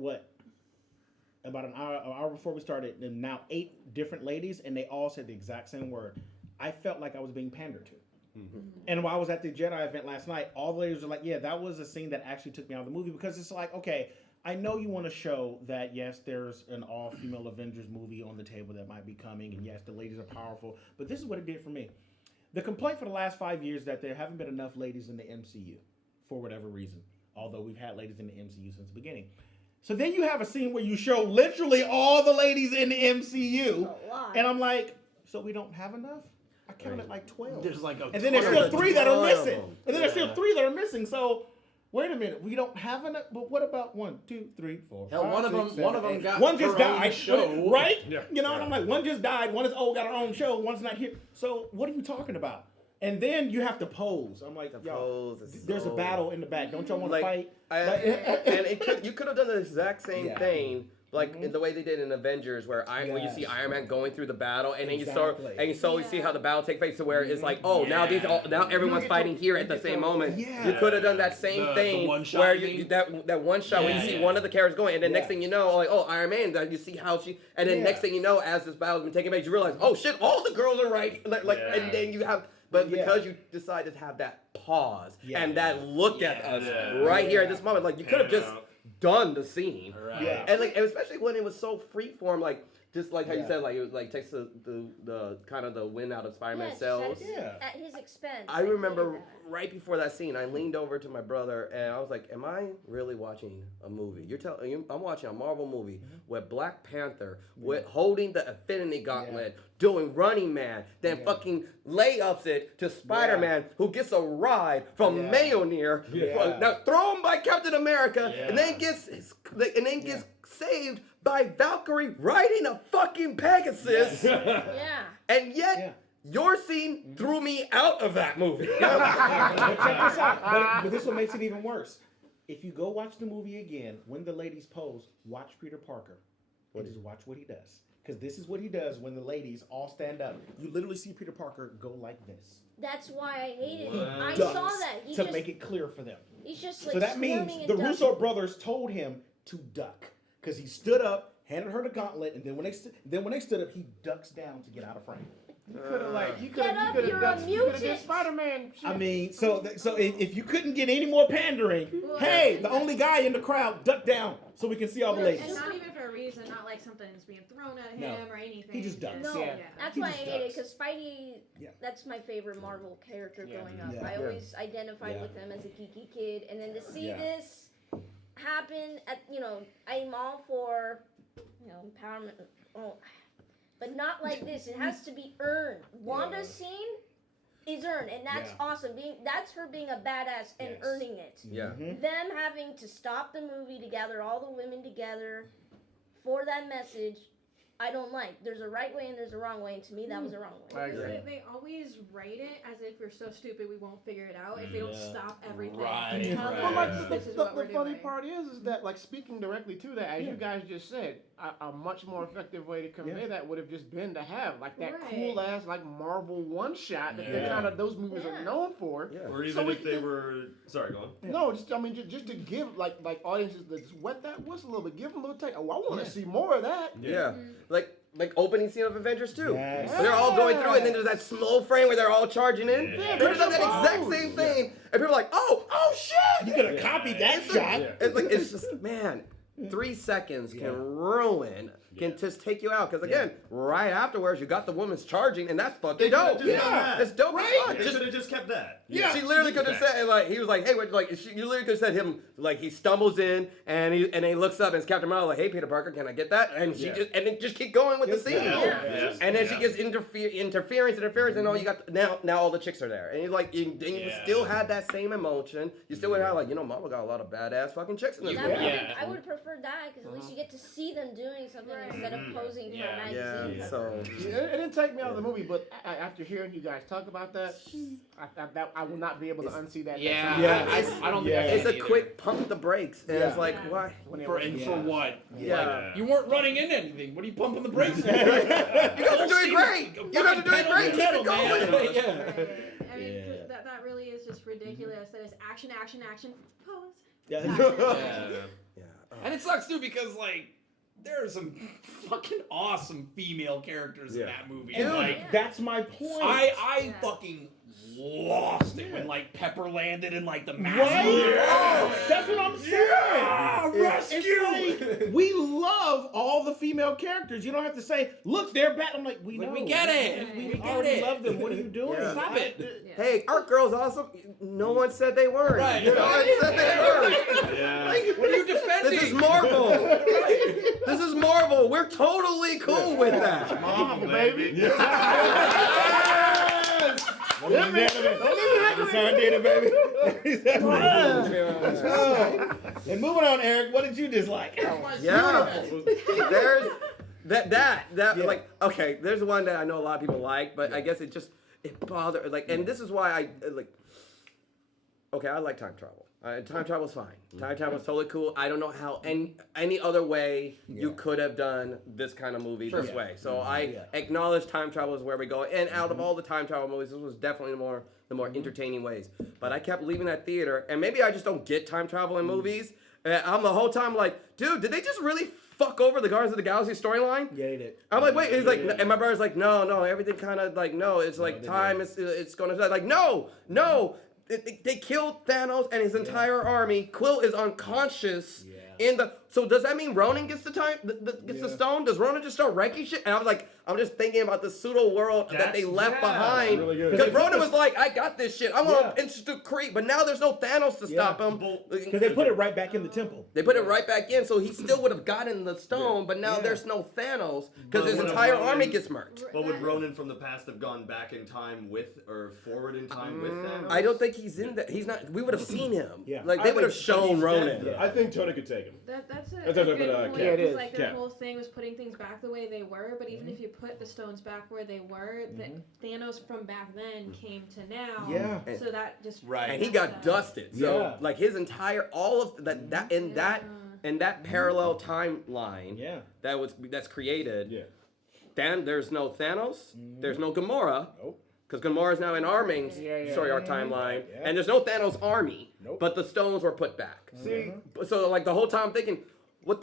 about an hour before we started, and now 8 different ladies, and they all said the exact same word. I felt like I was being pandered to. And while I was at the Jedi event last night, all the ladies were like, that was a scene that actually took me out of the movie, because it's like, okay, I know you want to show that, yes, there's an all-female Avengers movie on the table that might be coming, and yes, the ladies are powerful, but this is what it did for me. The complaint for the last 5 years that there haven't been enough ladies in the MCU, for whatever reason, although we've had ladies in the MCU since the beginning. So then you have a scene where you show literally all the ladies in the MCU, and I'm like, so we don't have enough? I counted like 12. There's like and then there's still 3 that are missing. And then there's still 3 that are missing. So wait a minute, we don't have enough. But what about 1, 2, 3, 4? Hell, 5, one of 6, them, 7, one of them 8. got One just her own died, show, right? You know, and I'm like, one just died. One is old, got her own show. One's not here. So what are you talking about? And then you have to pose. I'm like, yo, there's a battle in the back. Don't y'all want to fight? And you could have done the exact same thing, like in the way they did in Avengers, where you see Iron Man going through the battle, and then you slowly see how the battle takes place, to where it's like, now everyone's fighting here at the same moment. You could have done that same thing, where that one shot where you see one of the characters going, and then next thing you know, like, Iron Man, you see how she, and then next thing you know, as this battle's been taking place, you realize, oh shit, all the girls are right, and then you have. But because you decided to have that pause and that look at us right here at this moment, like you could have just done the scene. Right. Yeah. And like, and especially when it was so freeform, like just like how you said, like it was like takes the kind of the wind out of Spider-Man's cells. At his expense. I remember right before that scene, I leaned over to my brother and I was like, "Am I really watching a movie? I'm watching a Marvel movie with Black Panther with holding the Infinity Gauntlet, doing Running Man, then fucking layups it to Spider-Man, who gets a ride from Mjolnir, now thrown by Captain America, and then gets saved by Valkyrie riding a fucking Pegasus." And yet. Your scene threw me out of that movie. But check this out. But this one makes it even worse. If you go watch the movie again, when the ladies pose, watch Peter Parker. Just watch what he does. Because this is what he does when the ladies all stand up. You literally see Peter Parker go like this. That's why I hated it. I saw that. To make it clear for them. He's just like so that means the Russo brothers told him to duck. Because he stood up, handed her the gauntlet, and then when they stood up, he ducks down to get out of frame. You could have you're a mutant. Spider-Man. I mean, so if you couldn't get any more pandering, hey, the only guy in the crowd, duck down so we can see all the ladies. And not even for a reason, not like something's being thrown at him or anything. He just ducks. No, that's why I hate it, because Spidey, Yeah. that's my favorite Marvel character growing up. I always identified with him as a geeky kid, and then to see this happen, I'm all for, empowerment. But not like this. It has to be earned. Wanda's scene is earned, and that's awesome. That's her being a badass and earning it. Yeah. Them having to stop the movie to gather all the women together for that message, I don't like. There's a right way and there's a wrong way, and to me, that was a wrong way. I agree. They always write it as if we're so stupid we won't figure it out if they don't stop everything. Right, and tell them, Well, like, this is what we're the funny doing. part is that, like, speaking directly to that, as you guys just said, a much more effective way to convey that would have just been to have, like, that cool ass, like, Marvel one shot that those movies are known for. Yeah. Or even if they were. Sorry, go on. No, just to give like audiences that just wet that whistle a little bit, give them a little take. Oh, I want to see more of that. Yeah. Like opening scene of Avengers 2. Yes. Where they're all going through, and then there's that slow frame where they're all charging in. Yeah, They're done that exact same thing, and people are like, oh shit! You could have copied that shot. It's just, man, 3 seconds can ruin, can just take you out. Because again, right afterwards, you got the woman's charging, and that's fucking dope. It's dope as fuck. They should have just kept that. She literally could have said, like, he was like, hey, what, like, you literally could have said him, like, he stumbles in and he looks up and it's Captain Marvel, like, hey, Peter Parker, can I get that? And she just keep going with the scene. And then she gets interference, and all you got, now all the chicks are there. And you're like, you still had that same emotion. You still would have, like, Marvel got a lot of badass fucking chicks in this movie. I would have preferred that, because at least you get to see them doing something instead of posing for a magazine. It didn't take me out of the movie, but after hearing you guys talk about that, I will not be able to unsee that. I don't think it's a quick pump the brakes, and it's like, why? For what? Yeah. Like, you weren't running into anything. What are you pumping the brakes for? You guys are doing great. You guys are doing great. Keep it going. I mean, that really is just ridiculous. That is action, pose. And it sucks too because like there are some fucking awesome female characters in that movie. And like that's my point. I fucking lost it when like Pepper landed in like the mask. That's what I'm saying. Rescue! It's like, we love all the female characters. You don't have to say, look, they're bad. I'm like, we know. We get it. We already love them. What are you doing? Stop it. Hey, Art Girl's awesome. No one said they weren't. Right. No one said they weren't. Like, what are you defending? This is Marvel. This is Marvel. We're totally cool with that. Marvel, baby. Don't leave me baby. And moving on, Eric, what did you dislike? There's that like, okay, there's one that I know a lot of people like, but I guess it bothered, like, and this is why I like time travel. Time travel's fine. Time travel's totally cool. I don't know how any other way you could have done this kind of movie this way. So I acknowledge time travel is where we go. And out of all the time travel movies, this was definitely the more entertaining ways. But I kept leaving that theater, and maybe I just don't get time travel in movies. I'm the whole time like, dude, did they just really fuck over the Guardians of the Galaxy storyline? Yeah, he did. I'm like, wait, he's like, and my brother's like, no, everything kind of like, no, it's like time, it's going to, like, no. They killed Thanos and his entire army. Quill is unconscious, So does that mean Ronan gets the stone? Does Ronan just start wrecking shit? And I was like, I'm just thinking about the pseudo world that they left behind. Because Ronan was like, I got this shit. I'm gonna institute Kree, but now there's no Thanos to stop him. Because they put it right back in the temple. They put it right back in, so he still would have gotten the stone, but now there's no Thanos because his entire army gets murked. But would Ronan from the past have gone back in time with, or forward in time with Thanos? I don't think he's in that. He's not. We would have seen him. Yeah. Like they would have shown Ronan. I think Tony could take him. That's a That's good what, point. yeah, it is. Like Yeah. their whole thing was putting things back the way they were, but even if you put the stones back where they were, Thanos from back then came to now. Yeah. So that just And he got dusted. So like his entire all of that in that parallel timeline that's created. Yeah. Then there's no Thanos. There's no Gamora. Nope. Because Gamora's now in Arming's story arc timeline, and there's no Thanos army, but the stones were put back. See, So like the whole time I'm thinking, but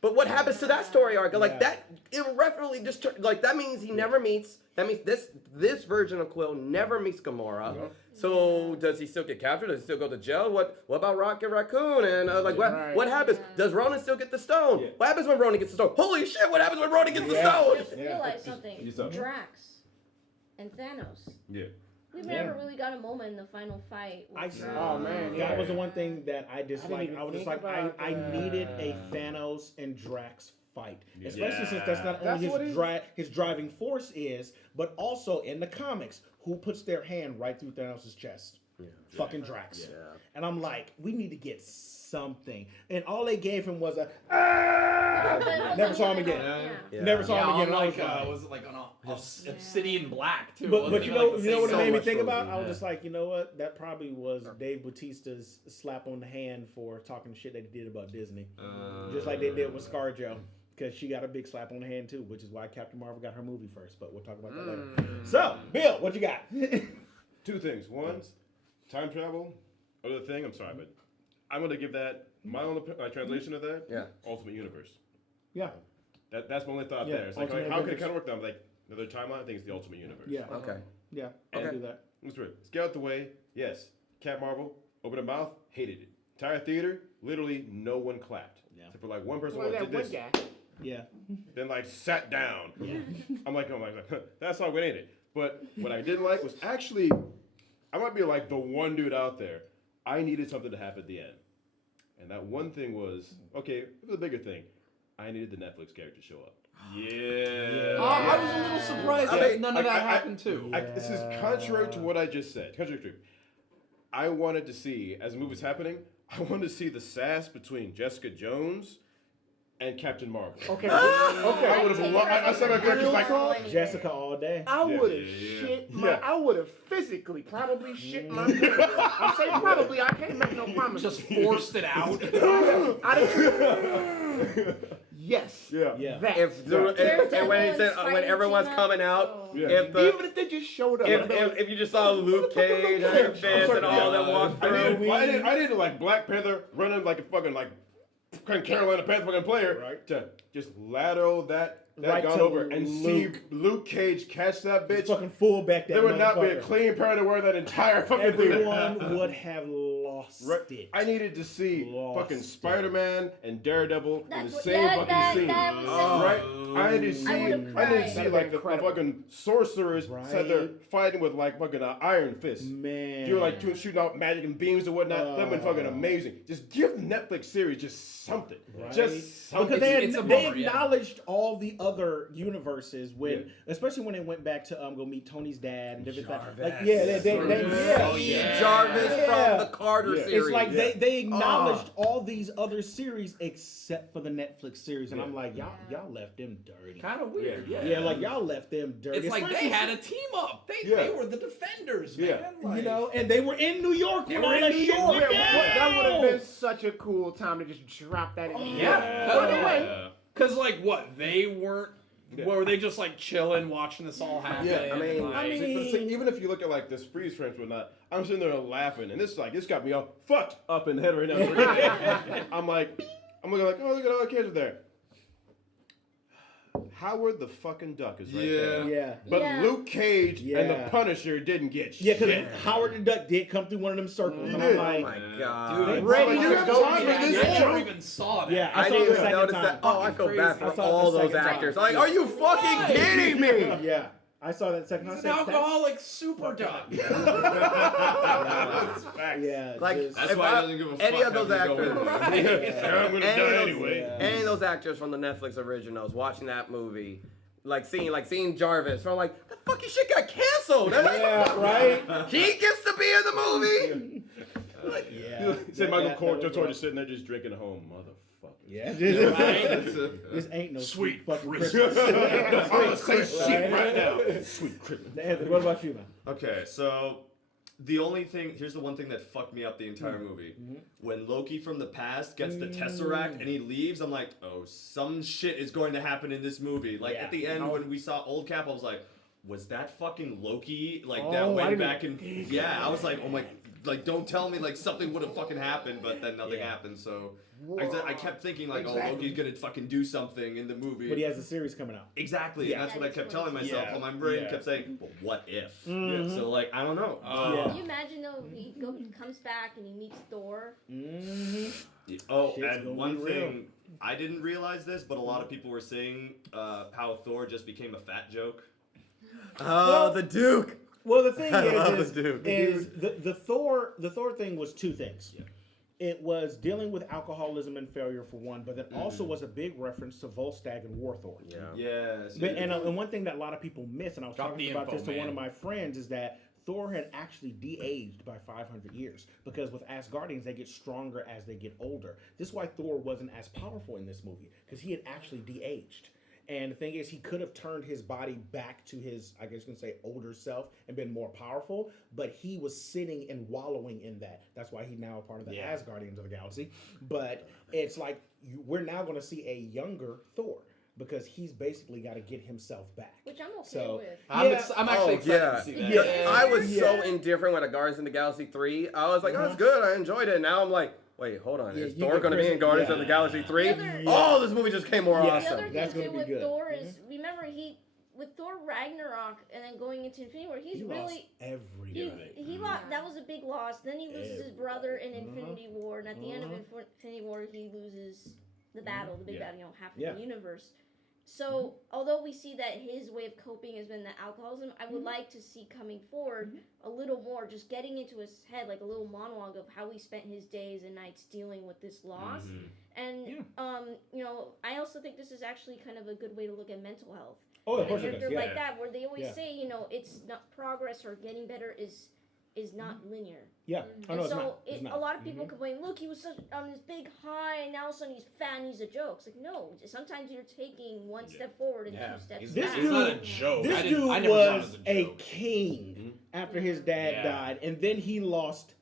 what happens to that story arc? Like that irreparably just like that means he never meets. That means this version of Quill never meets Gamora. So does he still get captured? Does he still go to jail? What about Rocket Raccoon? And what happens? Does Ronan still get the stone? Yeah. What happens when Ronan gets the stone? Holy shit! What happens when Ronan gets the I stone? just realized something. Drax and Thanos. Yeah. We never really got a moment in the final fight. oh man, That was the one thing that I disliked. I was just like, I needed a Thanos and Drax fight, especially since that's not only his driving force is, but also in the comics, who puts their hand right through Thanos' chest? Fucking Drax. Yeah. And I'm like, we need to get something. And all they gave him was never saw him again. Never saw him again. Like, was it like on obsidian black too? But you know what it made me think about? I was just like, you know what? That probably was Dave Bautista's slap on the hand for talking shit that he did about Disney. Just like they did with ScarJo. Because she got a big slap on the hand too, which is why Captain Marvel got her movie first. But we'll talk about that later. So, Bill, what you got? Two things. One, time travel. Other thing, I'm sorry, but I'm going to give that, my own translation of that, Ultimate Universe. Yeah. That's my only thought there. It's like how could it kind of work down? Like, another timeline, I think it's the Ultimate Universe. Yeah. Okay. Yeah, I'll do that. Let's do it. Let's get out the way. Yes. Cap Marvel, open her mouth, hated it. Entire theater, literally no one clapped. Yeah. Except for like one person did this. Yeah. Then like sat down. Yeah. I'm like, that's not what ain't it. But what I didn't like was actually, I might be like the one dude out there. I needed something to happen at the end. And that one thing was, okay, it was a bigger thing. I needed the Netflix character to show up. Yeah. I was a little surprised that none of that happened too. This is contrary to what I just said. Contrary. I wanted to see, as the movie was happening, I wanted to see the sass between Jessica Jones and Captain Marvel. Okay. I would have loved. I said my character's like Jessica all day. I would have shit. I would have physically probably shit my pants. I say probably. I can't make no promises. Just forced it out. Yes. Yeah. That. And when he said when everyone's coming out, even if they just showed up, if you just saw Luke Cage, Iron Fist, and all that walk through, I didn't like Black Panther running like a fucking Carolina Panther fucking player to just lateral that gun over and see Luke Cage catch that bitch. Fucking fullback that. There would not be a clean pair to wear that entire fucking Everyone would have lost it. I needed to see fucking Spider-Man and Daredevil in the same fucking scene. Right? I needed to see like the fucking sorcerers sat there fighting with like fucking Iron Fist. Man. You're like shooting out magic and beams and whatnot. That would fucking amazing. Just give Netflix series just something. Right? Just something. Because they acknowledged all the other universes when, especially when they went back to go meet Tony's dad and different things. Like, Jarvis from the Carter series. It's like they acknowledged all these other series except for the Netflix series, and I'm like, y'all left them dirty. Kind of weird, yeah. Like y'all left them dirty. It's like they had a team up. They were the defenders, man. Like, you know, and they were in New York. They were in New York. That would have been such a cool time to just drop that in. Because like what they weren't. Were they just like chilling, watching this all happen? Yeah, I mean, but see, even if you look at like this freeze frames and whatnot, I'm sitting there laughing, and this got me all fucked up in the head right now. I'm looking like, oh, look at all the kids are there. Howard the fucking Duck is right Yeah. there. Yeah. But Yeah. Luke Cage and the Yeah. Punisher didn't get Yeah, shit. because Howard the Duck did come through one of them circles. He And did. I'm Oh like, my Dude, god. They ready you to have go time for for this I joke? never even saw that. Yeah, I saw didn't it the even second notice time. that. Oh, I feel bad for I saw it all the those second time. actors. Like, are you fucking kidding me? Yeah, I saw that second time. He's I an said, alcoholic super duck. Yeah, Like, just- That's if why I- I doesn't give a fuck. any of those having to actors. go in. Yeah, I'm gonna Any die of those- anyway. Any of those actors from the Netflix originals watching that movie, seeing Jarvis, I'm like, that fucking shit got canceled. yeah, right. He gets to be in the movie. Yeah, Say Michael that Cortor was rough. just sitting there just drinking home, motherfucker. Yeah, Right? this ain't no Sweet fucking Christmas. Christmas. I'm gonna say shit Right? right now. Sweet Christmas. Anthony, what about you, man? Okay, so here's the one thing that fucked me up the entire movie. When Loki from the past gets the Tesseract and he leaves, I'm like, oh, some shit is going to happen in this movie. Like Yeah. at the end when we saw Old Cap, I was like, was that fucking Loki? Like Oh, that I went didn't back and I was like, oh my, like don't tell me like something would have fucking happened, but then nothing Yeah. happened. So I kept thinking like, oh, Exactly. Loki's gonna fucking do something in the movie. But he has a series coming out. Exactly, Yeah. and that's what I kept telling myself. Yeah. Well, my brain Yeah. kept saying, "But what if?" Mhm. So like, I don't know. Yeah. Can you imagine though if he comes back and he meets Thor? Mm-hmm. Oh, Shit's and gonna one be real. thing I didn't realize this, but a lot of people were saying how Thor just became a fat joke. Oh, the Duke. Well, the thing I love is the Duke. the Thor thing was two things. Yeah. It was dealing with alcoholism and failure for one, but it also was a big reference to Volstagg and War Thor. Yeah. Yes. But, and one thing that a lot of people miss, and I was Drop talking the about info, this to one man. of my friends, is that Thor had actually de-aged by 500 years because with Asgardians they get stronger as they get older. This is why Thor wasn't as powerful in this movie because he had actually de-aged. And the thing is, he could have turned his body back to his, I guess you can say, older self and been more powerful, but he was sitting and wallowing in that. That's why he's now a part of the Asgardians of the Galaxy. But it's like, we're now going to see a younger Thor because he's basically got to get himself back. Which I'm okay So- with. I'm actually excited to see that. Yeah. I was so Yeah. indifferent when Guardians of the Galaxy 3. I was like, oh, it's good. I enjoyed it. Now I'm like, wait, hold on. Yeah, Is you Thor get going to be in Chris- Guardians yeah. of the Galaxy 3? The other- Oh, this movie just came more Yeah. The awesome. other That's thing gonna too be with good. Thor is, remember with Thor Ragnarok and then going into Infinity War, he's He really lost everything. he lost. That was a big loss. Then he loses his brother in Infinity War, and at the end of Infinity War, he loses the battle, the big battle. You know, half of Yeah. the universe. So, although we see that his way of coping has been the alcoholism, I would like to see coming forward a little more, just getting into his head, like a little monologue of how he spent his days and nights dealing with this loss. And, you know, I also think this is actually kind of a good way to look at mental health. Oh, of And a course it character does. like Yeah. that, where they always Yeah. say, you know, it's not progress or getting better is not linear. Yeah. Oh, And no, it's so not. It's not. a lot of people complain, look, he was such on this big high, and now all of a sudden he's fat and he's a joke. It's like, no, sometimes you're taking one step forward and two steps He's, This back. he's not a dude- joke. This I dude never saw him was as a joke. king after his dad Yeah. died, and then he lost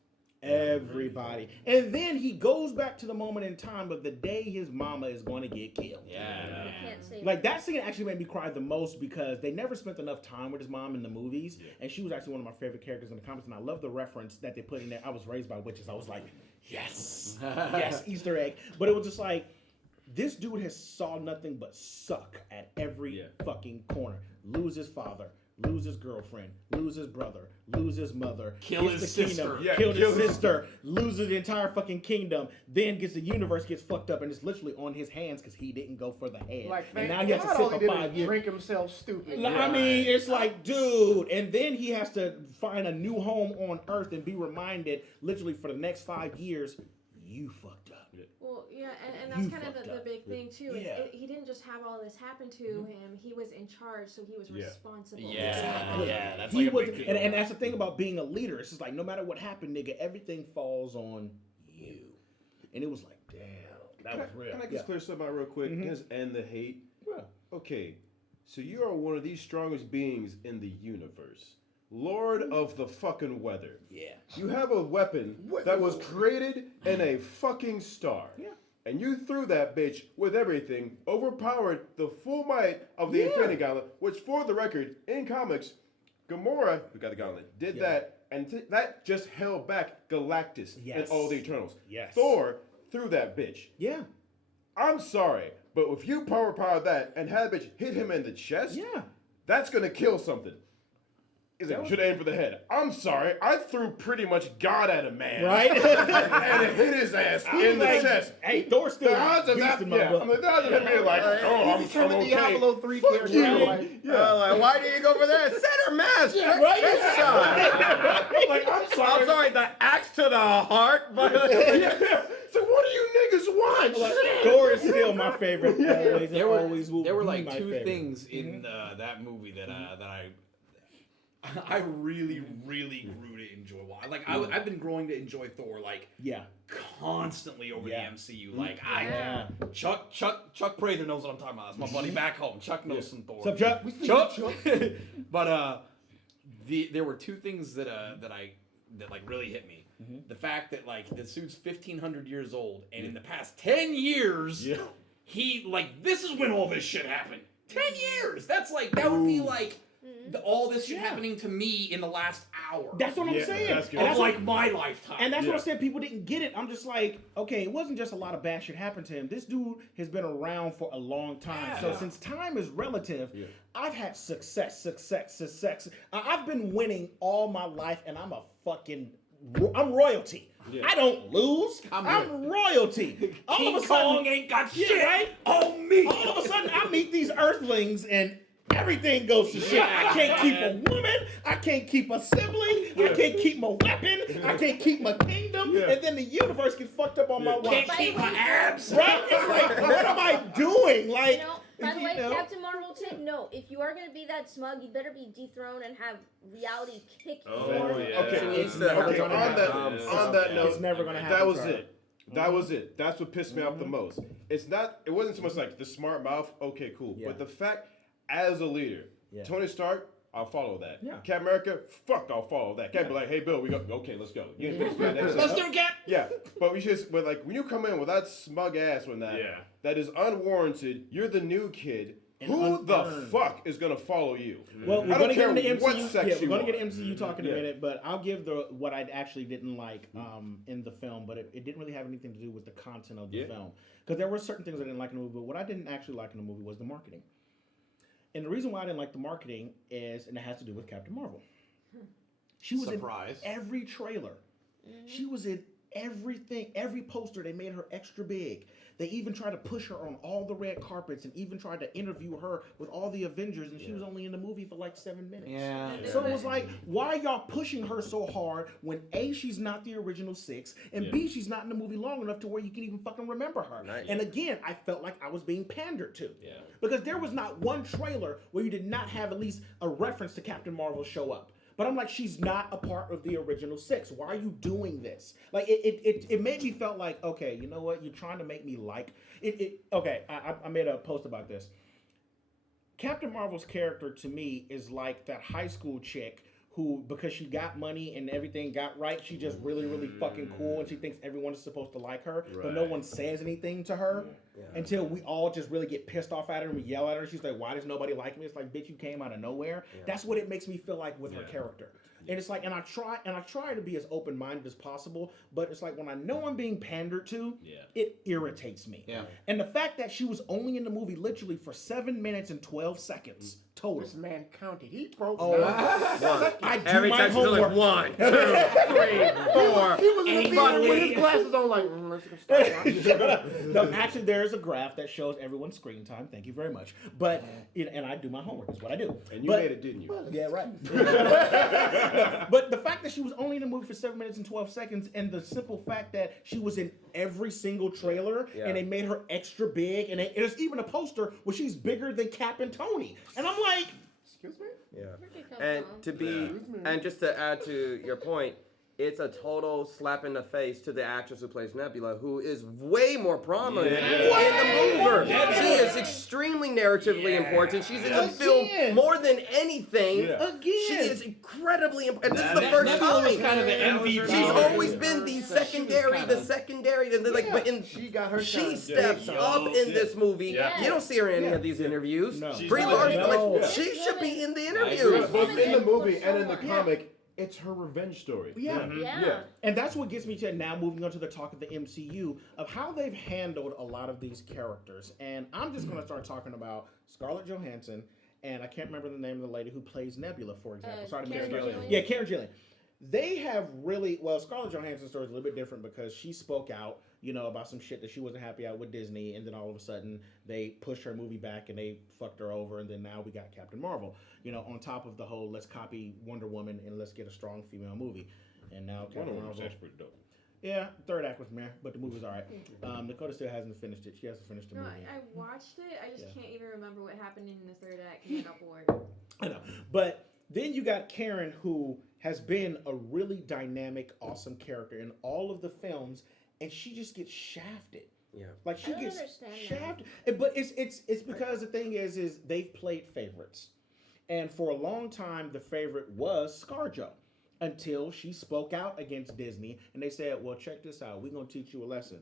everybody. And then he goes back to the moment in time of the day his mama is going to get killed. Yeah, You man. can't say Like that scene actually made me cry the most because they never spent enough time with his mom in the movies, and she was actually one of my favorite characters in the comics. And I love the reference that they put in there. I was raised by witches. I was like, yes, yes, Easter egg. But it was just like, this dude has saw nothing but suck at every fucking corner. Lose his father, lose his girlfriend, lose his brother, lose his mother, Kill gets his the kingdom, sister. Yeah, kill kill his his- sister, loses the entire fucking kingdom, then gets the universe gets fucked up, and it's literally on his hands because he didn't go for the head. Like, and thank now he has to God sit all he for did 5 was years. drink himself stupid. I mean, it's like, dude, and then he has to find a new home on Earth and be reminded, literally for the next 5 years, you fucked up. Well, yeah, and You that's kind of fucked the up. big thing too. Is Yeah. he didn't just have all this happen to him; he was in charge, so he was responsible. Yeah, yeah, that's He like a was, big deal. and that's the thing about being a leader. It's just like no matter what happened, nigga, everything falls on you. And it was like, damn, that was real. Can I just clear something out real quick? Just end the hate. Yeah. Okay, so you are one of the strongest beings in the universe. Lord of the fucking weather. Yeah. You have a weapon that was created in a fucking star. Yeah. And you threw that bitch with everything, overpowered the full might of the Infinity Gauntlet, which, for the record, in comics, Gamora, who got the gauntlet, did that, and that just held back Galactus and Yes. all the Eternals. Yes. Thor threw that bitch. Yeah. I'm sorry, But if you power that and have bitch hit him in the chest, that's gonna kill something. He's like, should aim for the head. I'm sorry, I threw pretty much God at a man. Right? And it hit his ass in the chest. Hey, Thor still the odds of that, the odds of him being like, oh, I'm okay. Diablo 3 Fuck character. you. Like, Like, why did you go for that? Center mass. right? I'm like, I'm sorry. I'm sorry. The axe to the heart. But So what do you niggas want? Thor is still my favorite. Always, There will were be like my two favorite. things in that movie that I really grew to enjoy. Like I've been growing to enjoy Thor like constantly over the MCU. Like Chuck Prather knows what I'm talking about. That's my buddy back home. Chuck knows some Thor. What's up, Chuck? But there were two things that like really hit me. The fact that like the suit's 1,500 years old, and in the past 10 years, he like this is when all this shit happened. 10 years. That's like that would be like. All this shit happening to me in the last hour. That's what I'm saying. That's good. And that's like my lifetime. And that's what I said. People didn't get it. I'm just like, okay, it wasn't just a lot of bad shit happened to him. This dude has been around for a long time. So since time is relative, I've had success. I've been winning all my life, and I'm royalty. I don't lose. I'm royalty. All of a sudden, Kong ain't got shit right? on me. All of a sudden, I meet these Earthlings and everything goes to shit. I can't keep a woman. I can't keep a sibling. I can't keep my weapon. I can't keep my kingdom. And then the universe gets fucked up on my watch. Can't keep my abs. Right? It's like, what am I doing? Like, by the way, Captain Marvel tip, no. If you are going to be that smug, you better be dethroned and have reality kick you. Okay, on that note, it's never going to happen. That was it. That was it. That's what pissed me off the most. It wasn't so much like the smart mouth, okay, cool. But the fact, as a leader, Tony Stark, I'll follow that. Captain America, fuck, I'll follow that. Can't be like, hey, Bill, okay, let's go. You ain't finished that. Let's do it, Cap. Yeah, but but like when you come in with that smug ass when that is unwarranted, you're the new kid. Who the fuck is gonna follow you? Well, we're gonna get into MCU. We're gonna get get MCU talk in a minute, but I'll give what I actually didn't like in the film, but it didn't really have anything to do with the content of the film, because there were certain things I didn't like in the movie. But what I didn't actually like in the movie was the marketing. And the reason why I didn't like the marketing is, and it has to do with Captain Marvel. She was in every trailer. She was in everything, every poster. They made her extra big. They even tried to push her on all the red carpets and even tried to interview her with all the Avengers, and she was only in the movie for like 7 minutes. So it was like, why are y'all pushing her so hard when A, she's not the original Six, and B, she's not in the movie long enough to where you can even fucking remember her. And again, I felt like I was being pandered to. Because there was not one trailer where you did not have at least a reference to Captain Marvel show up. But I'm like, she's not a part of the original Six. Why are you doing this? Like, it made me felt like, okay, you know what? You're trying to make me like it. Okay, I made a post about this. Captain Marvel's character to me is like that high school chick who, because she got money and everything got right, she just really, really fucking cool, and she thinks everyone is supposed to like her, but no one says anything to her until we all just really get pissed off at her and we yell at her. She's like, why does nobody like me? It's like, bitch, you came out of nowhere. That's what it makes me feel like with her character. And it's like, and I try to be as open-minded as possible, but it's like when I know I'm being pandered to, it irritates me. And the fact that she was only in the movie literally for 7 minutes and 12 seconds total. This man counted. He broke. I do every my homework. Like 1, 2, 3, 4. He was in the theater with his glasses on, like, let's start. No, actually, there is a graph that shows everyone's screen time. Thank you very much. But and I do my homework. That's what I do. And you made it, didn't you? Yeah, right. But the fact that she was only in the movie for 7 minutes and 12 seconds, and the simple fact that she was in every single trailer, and they made her extra big, and there's even a poster where she's bigger than Cap and Tony, and I'm like, excuse me? And just to add to your point, it's a total slap in the face to the actress who plays Nebula, who is way more prominent in the movie. She is extremely narratively important. She's in the film more than anything. She is incredibly important. And this is the first time. Kind of the MVP. She's always been the secondary, and then like, but she steps up in this movie. You don't see her in any of these interviews. Brie Larson, she should be in the interviews. Both in the movie and in the comic. it's her revenge story. Yeah. Yeah. And that's what gets me to now moving on to the talk of the MCU of how they've handled a lot of these characters. And I'm just going to start talking about Scarlett Johansson, and I can't remember the name of the lady who plays Nebula, for example. Sorry to Karen Gillan. Yeah, Karen Gillan. They have really, well, Scarlett Johansson's story is a little bit different because she spoke out, you know, about some shit that she wasn't happy out with Disney, and then all of a sudden they pushed her movie back and they fucked her over, and then now we got Captain Marvel, you know, on top of the whole let's copy Wonder Woman and let's get a strong female movie. And now Captain Wonder Woman Marvel. was actually pretty dope. Yeah, third act was meh, but the movie's alright. Nekoda still hasn't finished it. She hasn't finished the No, movie. I watched it. I just can't even remember what happened in the third act because I got bored. I know. But then you got Karen, who has been a really dynamic, awesome character in all of the films, and she just gets shafted. Yeah. Like she I don't gets understand shafted. But it's because the thing is they've played favorites. And for a long time the favorite was ScarJo. Until she spoke out against Disney and they said, well, check this out. We're going to teach you a lesson.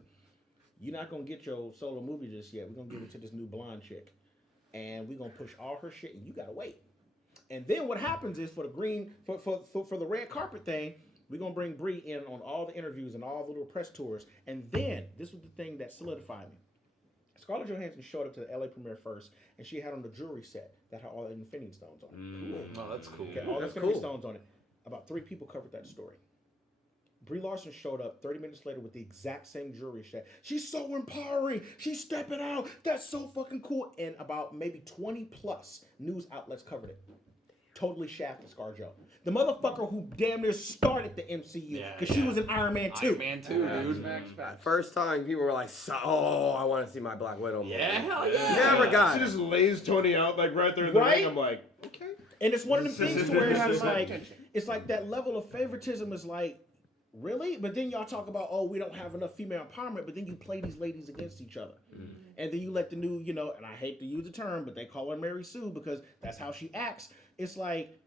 You're not going to get your solo movie just yet. We're going to give it to this new blonde chick. And we're going to push all her shit and you got to wait. And then what happens is for the red carpet thing, we're going to bring Brie in on all the interviews and all the little press tours. And then, this was the thing that solidified me. Scarlett Johansson showed up to the LA premiere first, and she had on the jewelry set that had all the Infinity Stones on it. Cool. Oh, that's cool. Okay, all the That's Infinity cool. Stones on it. About 3 people covered that story. Brie Larson showed up 30 minutes later with the exact same jewelry set. She's so empowering. She's stepping out. That's so fucking cool. And about maybe 20 plus news outlets covered it. Totally shafted ScarJo. The motherfucker who damn near started the MCU. Because she was in Iron Man 2. Iron Man 2, dude. First time people were like, oh, I want to see my Black Widow movie. Yeah, hell yeah. Never got She it. just lays Tony out like right there in the Right? ring. I'm like, okay. And it's one of them things where it's like that level of favoritism is like, really? But then y'all talk about, oh, we don't have enough female empowerment, but then you play these ladies against each other. And then you let the new, you know, and I hate to use the term, but they call her Mary Sue because that's how she acts. It's like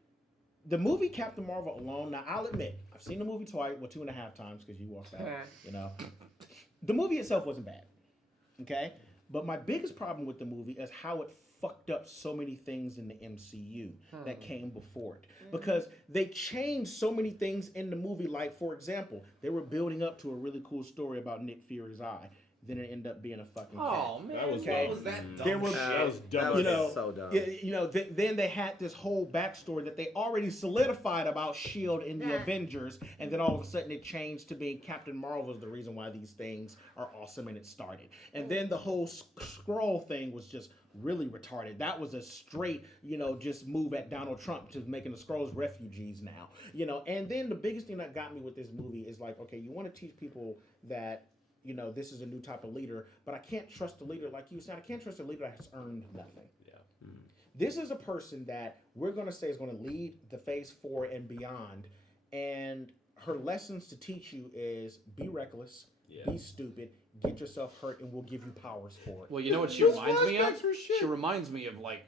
the movie Captain Marvel alone, now I'll admit, I've seen the movie twice, well, 2.5 times because you watched that, you know. The movie itself wasn't bad, okay? But my biggest problem with the movie is how it fucked up so many things in the MCU that came before it. Because they changed so many things in the movie. Like, for example, they were building up to a really cool story about Nick Fury's eye. Then it ended up being a fucking Oh, cat. man. That was What dumb. was that dumb There was- shit? That was dumb. That was You know, so dumb. Then they had this whole backstory that they already solidified about S.H.I.E.L.D. in the Yeah. Avengers, and then all of a sudden it changed to being Captain Marvel is the reason why these things are awesome, and it started. And then the whole Skrull thing was just really retarded. That was a straight, just move at Donald Trump, just making the Skrulls refugees now. And then the biggest thing that got me with this movie is like, okay, you want to teach people that this is a new type of leader, but I can't trust a leader like you said. I can't trust a leader that has earned nothing. Yeah. This is a person that we're going to say is going to lead the Phase 4 and beyond, and her lessons to teach you is be reckless, be stupid, get yourself hurt, and we'll give you powers for it. Well, you know what she reminds me of? She reminds me of like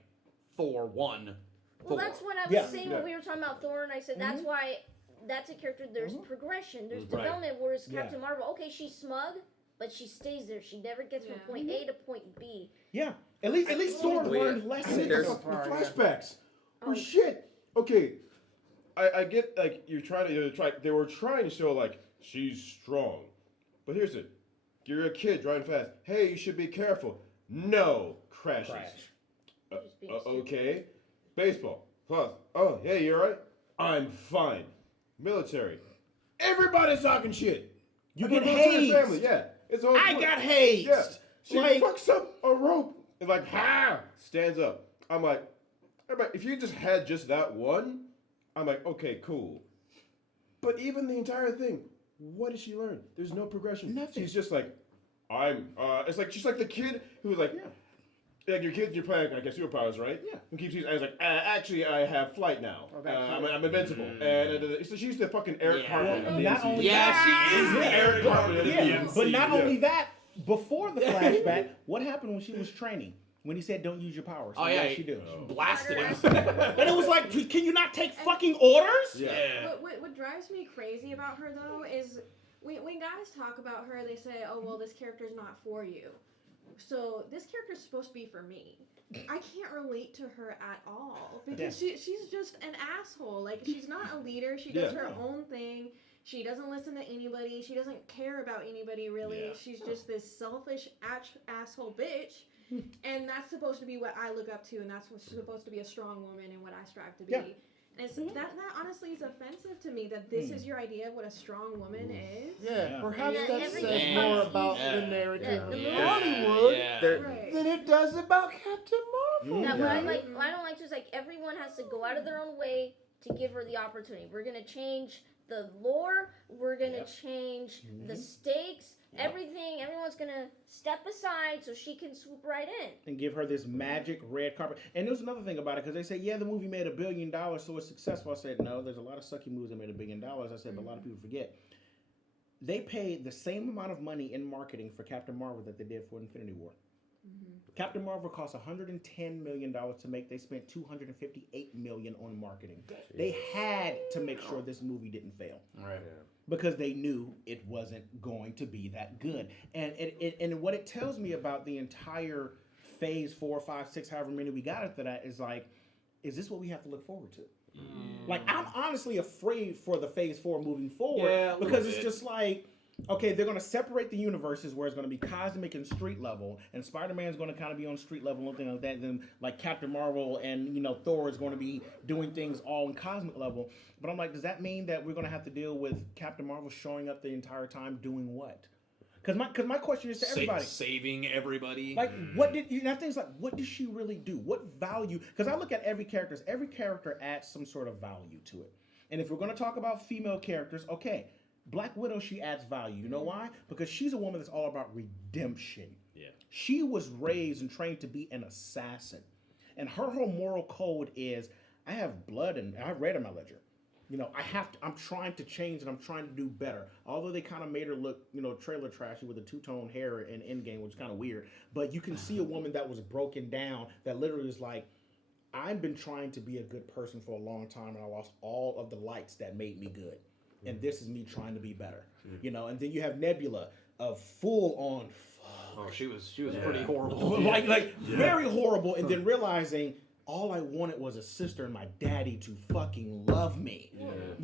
Thor 1. Well, that's what I was saying when we were talking about Thor, and I said that's why that's a character. There's progression, there's development. Whereas Captain Marvel, okay, she's smug, but she stays there. She never gets from point A to point B. Yeah, at least Thor learned lessons. The flashbacks. Oh shit. Okay, I get like they were trying to show like she's strong, but here's it. You're a kid driving fast. Hey, you should be careful. No, crashes. Okay. Baseball. Plus, oh, hey, you alright? I'm fine. Military. Everybody's talking shit. You Like get a military hazed. family, yeah. It's all I got hazed. Yeah. She Like- fucks up a rope. It's like, ha! Stands up. I'm like, everybody, if you just had just that one, I'm like, okay, cool. But even the entire thing, what did she learn? There's no progression. Nothing. She's just like, it's like, she's like the kid who was like, like your kids, you're playing, I guess, superpowers, right? Yeah. Who keeps using, I was like, actually, I have flight now. I'm invincible. And so she's the fucking Eric Cartman of the not MCU. only she is the Eric Cartman of the MCU. But not only that, before the flashback, what happened when she was training? When he said, "Don't use your powers." Oh What yeah, did she do? blasted him. And it was like, can you not take fucking orders? Yeah. What drives me crazy about her though is when guys talk about her, they say, "Oh well, this character's not for you." so this character's supposed to be for me. I can't relate to her at all because she's just an asshole. Like, she's not a leader. She does her own thing. She doesn't listen to anybody. She doesn't care about anybody, really. Yeah. She's just this selfish asshole bitch. And that's supposed to be what I look up to, and that's what's supposed to be a strong woman and what I strive to be. Yeah. And it's, that honestly is offensive to me, that this is your idea of what a strong woman is. Yeah, perhaps that says more about the narrative of Hollywood than it does about Captain Marvel. Now, what I don't like to is, like, everyone has to go out of their own way to give her the opportunity. We're going to change the lore. We're going to change the stakes. Everything, everyone's gonna step aside so she can swoop right in and give her this magic red carpet. And there's another thing about it, because they say, the movie made $1 billion, so it's successful. I said, no, there's a lot of sucky movies that made $1 billion. I said, but a lot of people forget. They paid the same amount of money in marketing for Captain Marvel that they did for Infinity War. Captain Marvel cost $110 million to make. They spent $258 million on marketing. They had to make sure this movie didn't fail. Right. Because they knew it wasn't going to be that good. And what it tells me about the entire phase 4, 5, 6, however many we got after that is like, is this what we have to look forward to? Like, I'm honestly afraid for the phase 4 moving forward, because it's just like, okay, they're going to separate the universes where it's going to be cosmic and street level, and Spider-Man's going to kind of be on street level and things like that. Then, like, Captain Marvel and, Thor is going to be doing things all in cosmic level. But I'm like, does that mean that we're going to have to deal with Captain Marvel showing up the entire time doing what? Because my question is to everybody. Saving everybody. Like, what did things like, what did she really do? What value? Because I look at every character adds some sort of value to it. And if we're going to talk about female characters, okay, Black Widow, she adds value. You know why? Because she's a woman that's all about redemption. Yeah. She was raised and trained to be an assassin. And her whole moral code is, I have blood, and I read in my ledger. I'm trying to change and I'm trying to do better. Although they kind of made her look, trailer trashy with the two-tone hair in Endgame, which is kind of weird. But you can see a woman that was broken down, that literally is like, I've been trying to be a good person for a long time, and I lost all of the lights that made me good. And this is me trying to be better, And then you have Nebula, a full on. Oh, she was pretty horrible. Very horrible. And then realizing all I wanted was a sister and my daddy to fucking love me, And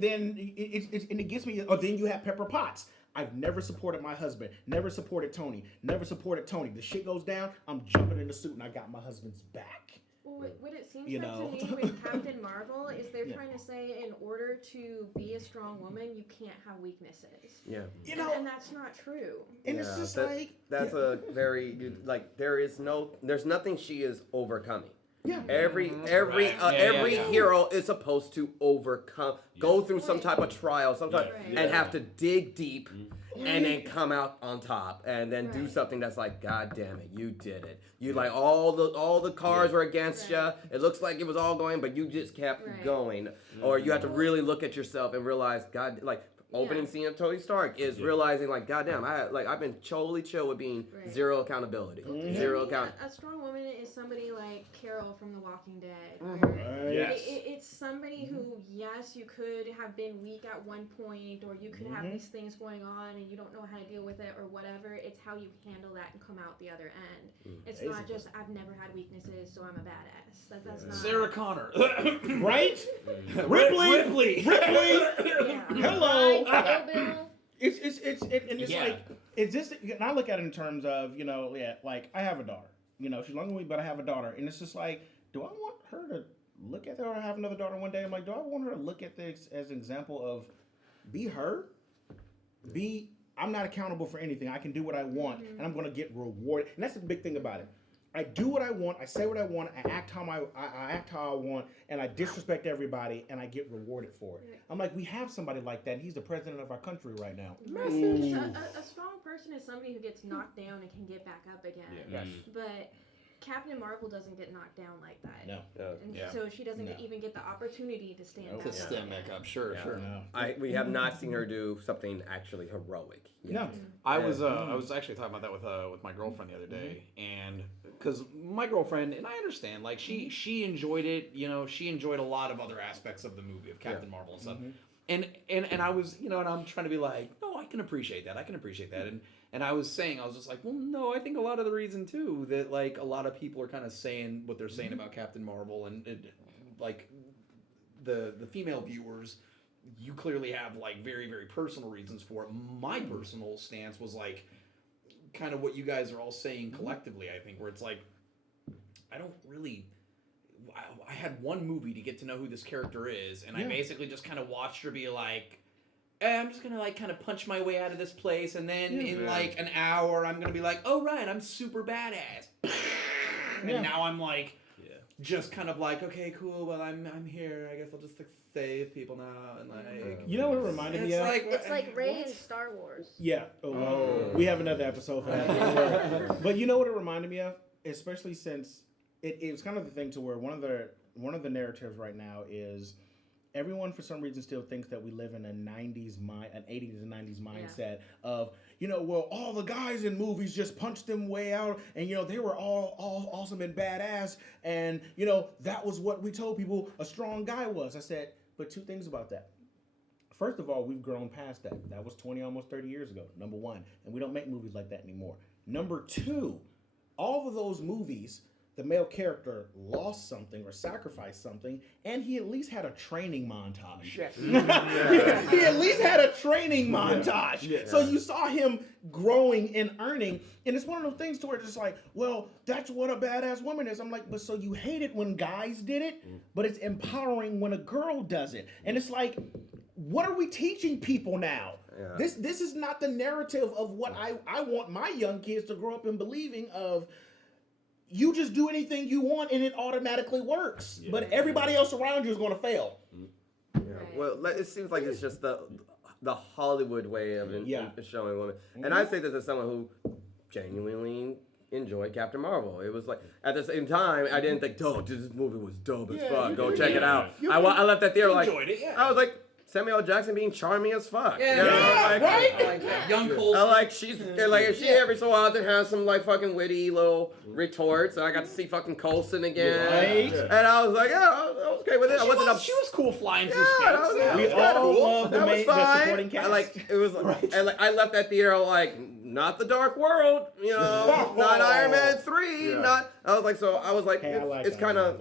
then it gets me. Or then you have Pepper Potts. I've never supported my husband, never supported Tony, never supported Tony. The shit goes down, I'm jumping in the suit and I got my husband's back. Well, what it seems like to me with Captain Marvel is they're trying to say, in order to be a strong woman, you can't have weaknesses. Yeah. And that's not true. And it's just that's a very there's nothing she is overcoming. Yeah. Every hero is supposed to go through some type of trial, and have to dig deep, and then come out on top, and then do something that's like, God damn it, you did it. You like all the cards were against you. It looks like it was all going, but you just kept going. Or you have to really look at yourself and realize, God, like. Opening scene of Tony Stark is realizing, like, goddamn, I've been totally chill with being zero accountability. Zero account. A strong woman is somebody like Carol from The Walking Dead. It's somebody who, yes, you could have been weak at one point, or you could have these things going on and you don't know how to deal with it or whatever. It's how you handle that and come out the other end. It's not just, I've never had weaknesses, so I'm a badass. That's not... Sarah Connor. Right? Ripley. Hello. It's like, is this? And I look at it in terms of, like, I have a daughter. She's younger than me, but I have a daughter, and it's just like, do I want her to look at her or have another daughter one day? I'm like, do I want her to look at this as an example of be her, I'm not accountable for anything. I can do what I want, and I'm gonna get rewarded. And that's the big thing about it. I do what I want, I say what I want, I act how I want, and I disrespect everybody, and I get rewarded for it. I'm like, we have somebody like that. He's the president of our country right now. A strong person is somebody who gets knocked down and can get back up again. Yes. But Captain Marvel doesn't get knocked down like that. No. And so she doesn't even get the opportunity to stand back up. To stand back up, sure. No. We have not seen her do something actually heroic. No. I was actually talking about that with my girlfriend the other day, and because my girlfriend, and I understand, like, she enjoyed it. She enjoyed a lot of other aspects of the movie of Captain Marvel and stuff. And I was, and I'm trying to be like, no, I can appreciate that. And I was saying, I was just like, well, no, I think a lot of the reason too that like a lot of people are kind of saying what they're saying about Captain Marvel and like the female viewers, you clearly have like very, very personal reasons for it. My personal stance was like kind of what you guys are all saying collectively, I think, where it's like, I had one movie to get to know who this character is, and I basically just kind of watched her be like, I'm just gonna like kind of punch my way out of this place, and then in like an hour, I'm gonna be like, oh right, I'm super badass. And now I'm like, just kind of like, okay, cool. Well, I'm here. I guess I'll just save people now, and like. You know what it reminded me of? It's like Rey in Star Wars. Yeah. Well, we have another episode for that. But you know what it reminded me of, especially since it was kind of the thing to where one of the narratives right now is. Everyone, for some reason, still thinks that we live in an 80s and 90s mindset of, well, all the guys in movies just punched them way out, and, they were all awesome and badass, and, that was what we told people a strong guy was. I said, but two things about that. First of all, we've grown past that. That was 20, almost 30 years ago, number one, and we don't make movies like that anymore. Number two, all of those movies, the male character lost something or sacrificed something, and he at least had a training montage. Yes. He at least had a training montage. Yeah. So you saw him growing and earning, and it's one of those things to where it's just like, well, that's what a badass woman is. I'm like, but so you hate it when guys did it, but it's empowering when a girl does it. And it's like, what are we teaching people now? Yeah. This is not the narrative of what I want my young kids to grow up in believing of. You just do anything you want and it automatically works. Yeah. But everybody else around you is going to fail. Yeah. Well, it seems like it's just the Hollywood way of showing women. And I say this as someone who genuinely enjoyed Captain Marvel. It was like, at the same time, I didn't think, this movie was dope as fuck. Go check it out. I left that theater like, enjoyed it, I was like, Samuel L. Jackson being charming as fuck. Yeah, right? I like that. Young Coulson. I like she every so often has some like fucking witty little retorts. And I got to see fucking Coulson again. Right. And I was like, I was okay with it. She was cool flying through space. We all love the supporting cast. I left that theater like, not the Dark World, not Iron Man 3, I was like, it's kind of.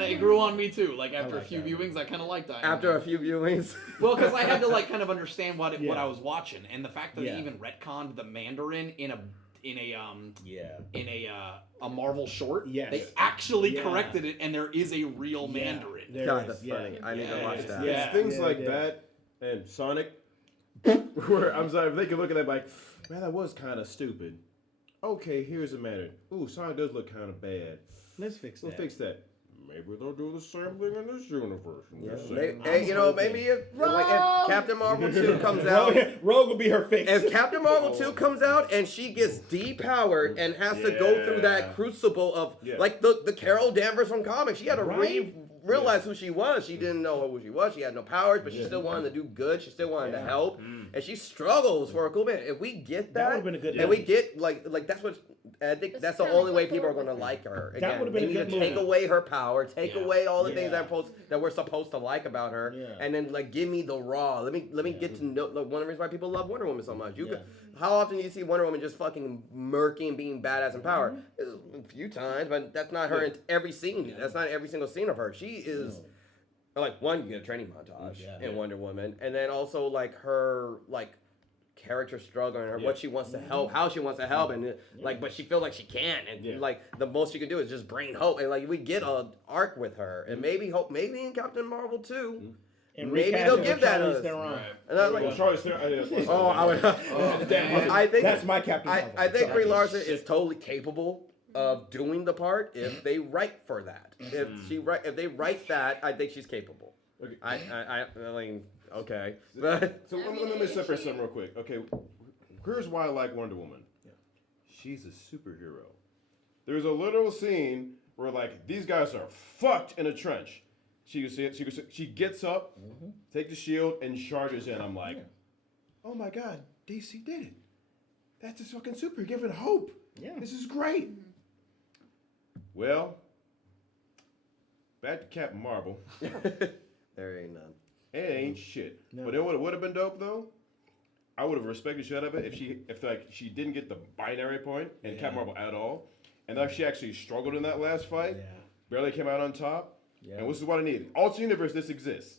It grew on me too. Like after a few viewings, I kind of liked that. After a few viewings. Well, because I had to like kind of understand what I was watching, and the fact that they even retconned the Mandarin in a Marvel short. Yes. They actually corrected it, and there is a real Mandarin. That's funny. I need to watch that. It's things like that and Sonic, where I'm sorry, if they could look at that like, man, that was kind of stupid. Okay, here's the Mandarin. Ooh, Sonic does look kind of bad. Let's fix that. We'll fix that. Maybe they'll do the same thing in this universe. Maybe if Captain Marvel 2 comes out. Rogue will be her fix. If Captain Marvel 2 comes out and she gets depowered and has to go through that crucible of, like the Carol Danvers from comics, she had to realize who she was. She didn't know who she was. She had no powers, but she still wanted to do good. She still wanted to help. And she struggles for a cool man. If we get that would have been a good and we get, like that's what, I think that's the only way people are going to like her. Again, that would have been a good movie. Take away her power, take away all the things that we're supposed to like about her, and then like give me the raw. Let me get to know one of the reasons why people love Wonder Woman so much. How often do you see Wonder Woman just fucking murky and being badass in power? There's a few times, but that's not her in every scene. That's not every single scene of her. She is like one, you get a training montage in Wonder Woman, and then also like her like character struggle and what she wants to help, how she wants to help, and but she feels like she can't, and like the most she can do is just bring hope, and like we get an arc with her, and maybe in Captain Marvel 2. And maybe they'll give that us. And I was like, Charlize Theron. I think that's my Captain Marvel. I think Brie Larson is totally capable of doing the part if they write for that. If they write that, I think she's capable. Okay. I mean, okay. So let me separate something real quick. Okay, here's why I like Wonder Woman. She's a superhero. There's a literal scene where like these guys are fucked in a trench. She gets up, takes the shield, and charges in. I'm like, oh my god, DC did it. That's just fucking super. Giving hope. Yeah. This is great. Well, back to Captain Marvel. There ain't none. It ain't shit. No. But it would have been dope though. I would have respected shit out of it if she didn't get the binary point and Captain Marvel at all, and if she actually struggled in that last fight, barely came out on top. Yeah. And this is what I need. Alternate universe, this exists.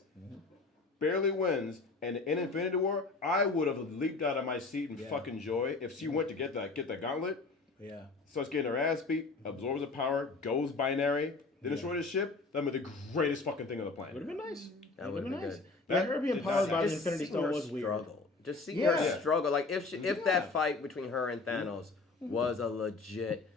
Barely wins, and in Infinity War, I would have leaped out of my seat in fucking joy if she went to get that gauntlet. Yeah. Starts getting her ass beat, absorbs the power, goes binary, then destroy the ship. That would be the greatest fucking thing on the planet. Would have been nice. That would have been good. Yeah, her being powered by the Just Infinity seeing Stone her was weird. struggle. Just seeing her struggle. Like if that fight between her and Thanos was a legit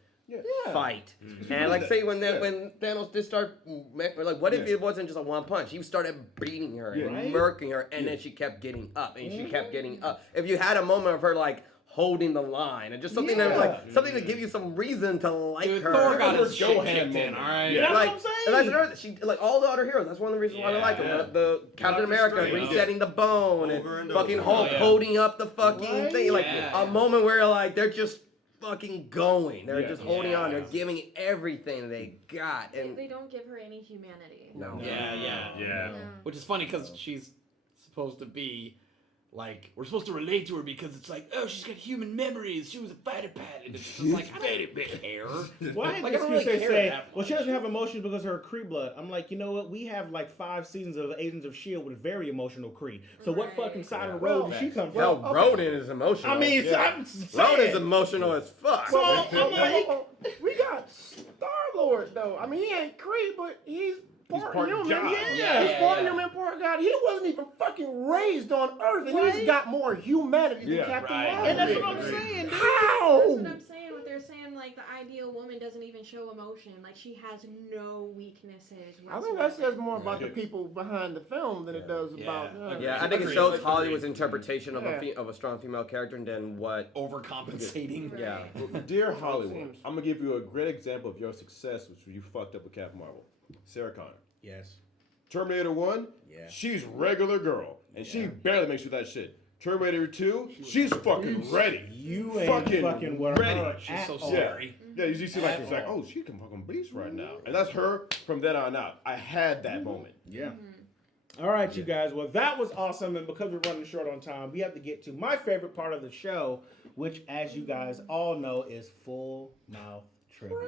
fight, and like say when Thanos did start, like what if it wasn't just a one punch? He started beating her and murking her, and then she kept getting up, and she kept getting up. If you had a moment of her like holding the line and just something that like something to give you some reason to like her. Thor got his shit kicked in, all right. Yeah. Like, That's what I'm and saying. that's another, she like all the other heroes. That's one of the reasons why I like them. The Captain America resetting the bone and fucking Hulk holding up the fucking thing. Like a moment where like they're just fucking going. They're just holding on. They're giving everything they got, and they don't give her any humanity. no. Yeah. Which is funny because she's supposed to be like, we're supposed to relate to her because it's like, oh, she's got human memories. She was a fighter pilot. And it's just like, I don't care. Why Like, I the don't excuse really they care say, that well, she much. doesn't have emotions because of her Kree blood. I'm like, you know what? We have like 5 seasons of Agents of S.H.I.E.L.D. with very emotional Kree. So what fucking side of the road did she come from? Well, Rodan is emotional. I mean, I'm saying. Rodan's emotional as fuck. So, I'm like, we got Star-Lord, though. I mean, he ain't Kree, but he's part human. God. He's part human, part God. He wasn't even fucking raised on Earth, and he's got more humanity than Captain Marvel. and that's what I'm saying, dude. How? That's what I'm saying. What they're saying, like the ideal woman doesn't even show emotion. Like she has no weaknesses. I think that says more about the people behind the film than it does about. I think it shows Hollywood's interpretation of a strong female character than what Overcompensating. Yeah. Dear Hollywood, I'm gonna give you a great example of your success, which you fucked up with Captain Marvel. Sarah Connor. Yes. Terminator 1, she's regular girl, and she barely makes it with that shit. Terminator 2, she's fucking ready. You ain't fucking with ready. her She's at so all. scary. Yeah, you see like she's like, oh, she can fucking beast right now. And that's her from then on out. I had that moment. Yeah. All right, you guys. Well, that was awesome. And because we're running short on time, we have to get to my favorite part of the show, which, as you guys all know, is full mouth trivia.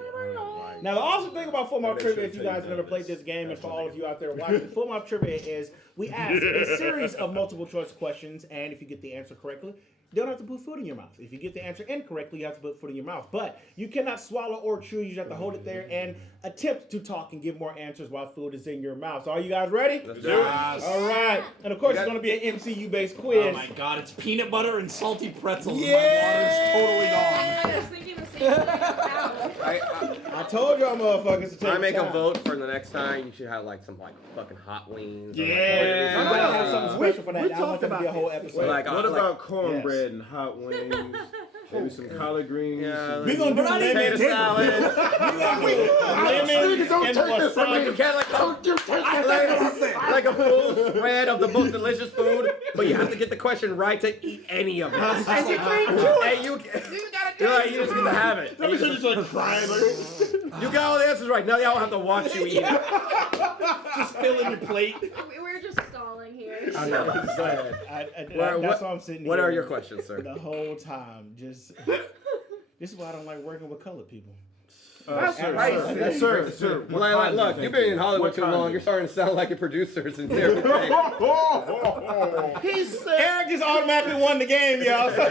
Now, the awesome thing about Full Mouth Trivia, if you guys have never played this game, and for all of you out there watching, Full Mouth Trivia is we ask a series of multiple choice questions, and if you get the answer correctly, you don't have to put food in your mouth. If you get the answer incorrectly, you have to put food in your mouth. But you cannot swallow or chew. You just have to hold it there and attempt to talk and give more answers while food is in your mouth. So are you guys ready? Let's do it. All right. And of course, it's going to be an MCU-based quiz. Oh my god, it's peanut butter and salty pretzels. Yeah. And my water's totally gone. I was thinking the same thing. I told y'all motherfuckers to take I make time. a vote for the next time. You should have like some like fucking hot wings. Yeah. I'm going to have something special for that. we I want that to be a talked whole about episode. Like, What like- about cornbread and hot wings? Maybe some collard greens. Yeah, We're going to do potato lemon salad. lemon and Like you wasabi. can't like a full spread of the most delicious food, but you have to get the question right to eat any of it. And you can't do it. And you just get to have it. And you just crying. you got all the answers right. Now y'all have to watch you eat it. Just fill in your plate. We're just stalling here. I know. Go ahead. That's why I'm sitting What here are your questions, sir? the whole time. Just this is why I don't like working with colored people. Sir. Like, look, you've been in Hollywood too long. You're starting to sound like your producers and everything. He said, Eric just automatically won the game, y'all. So I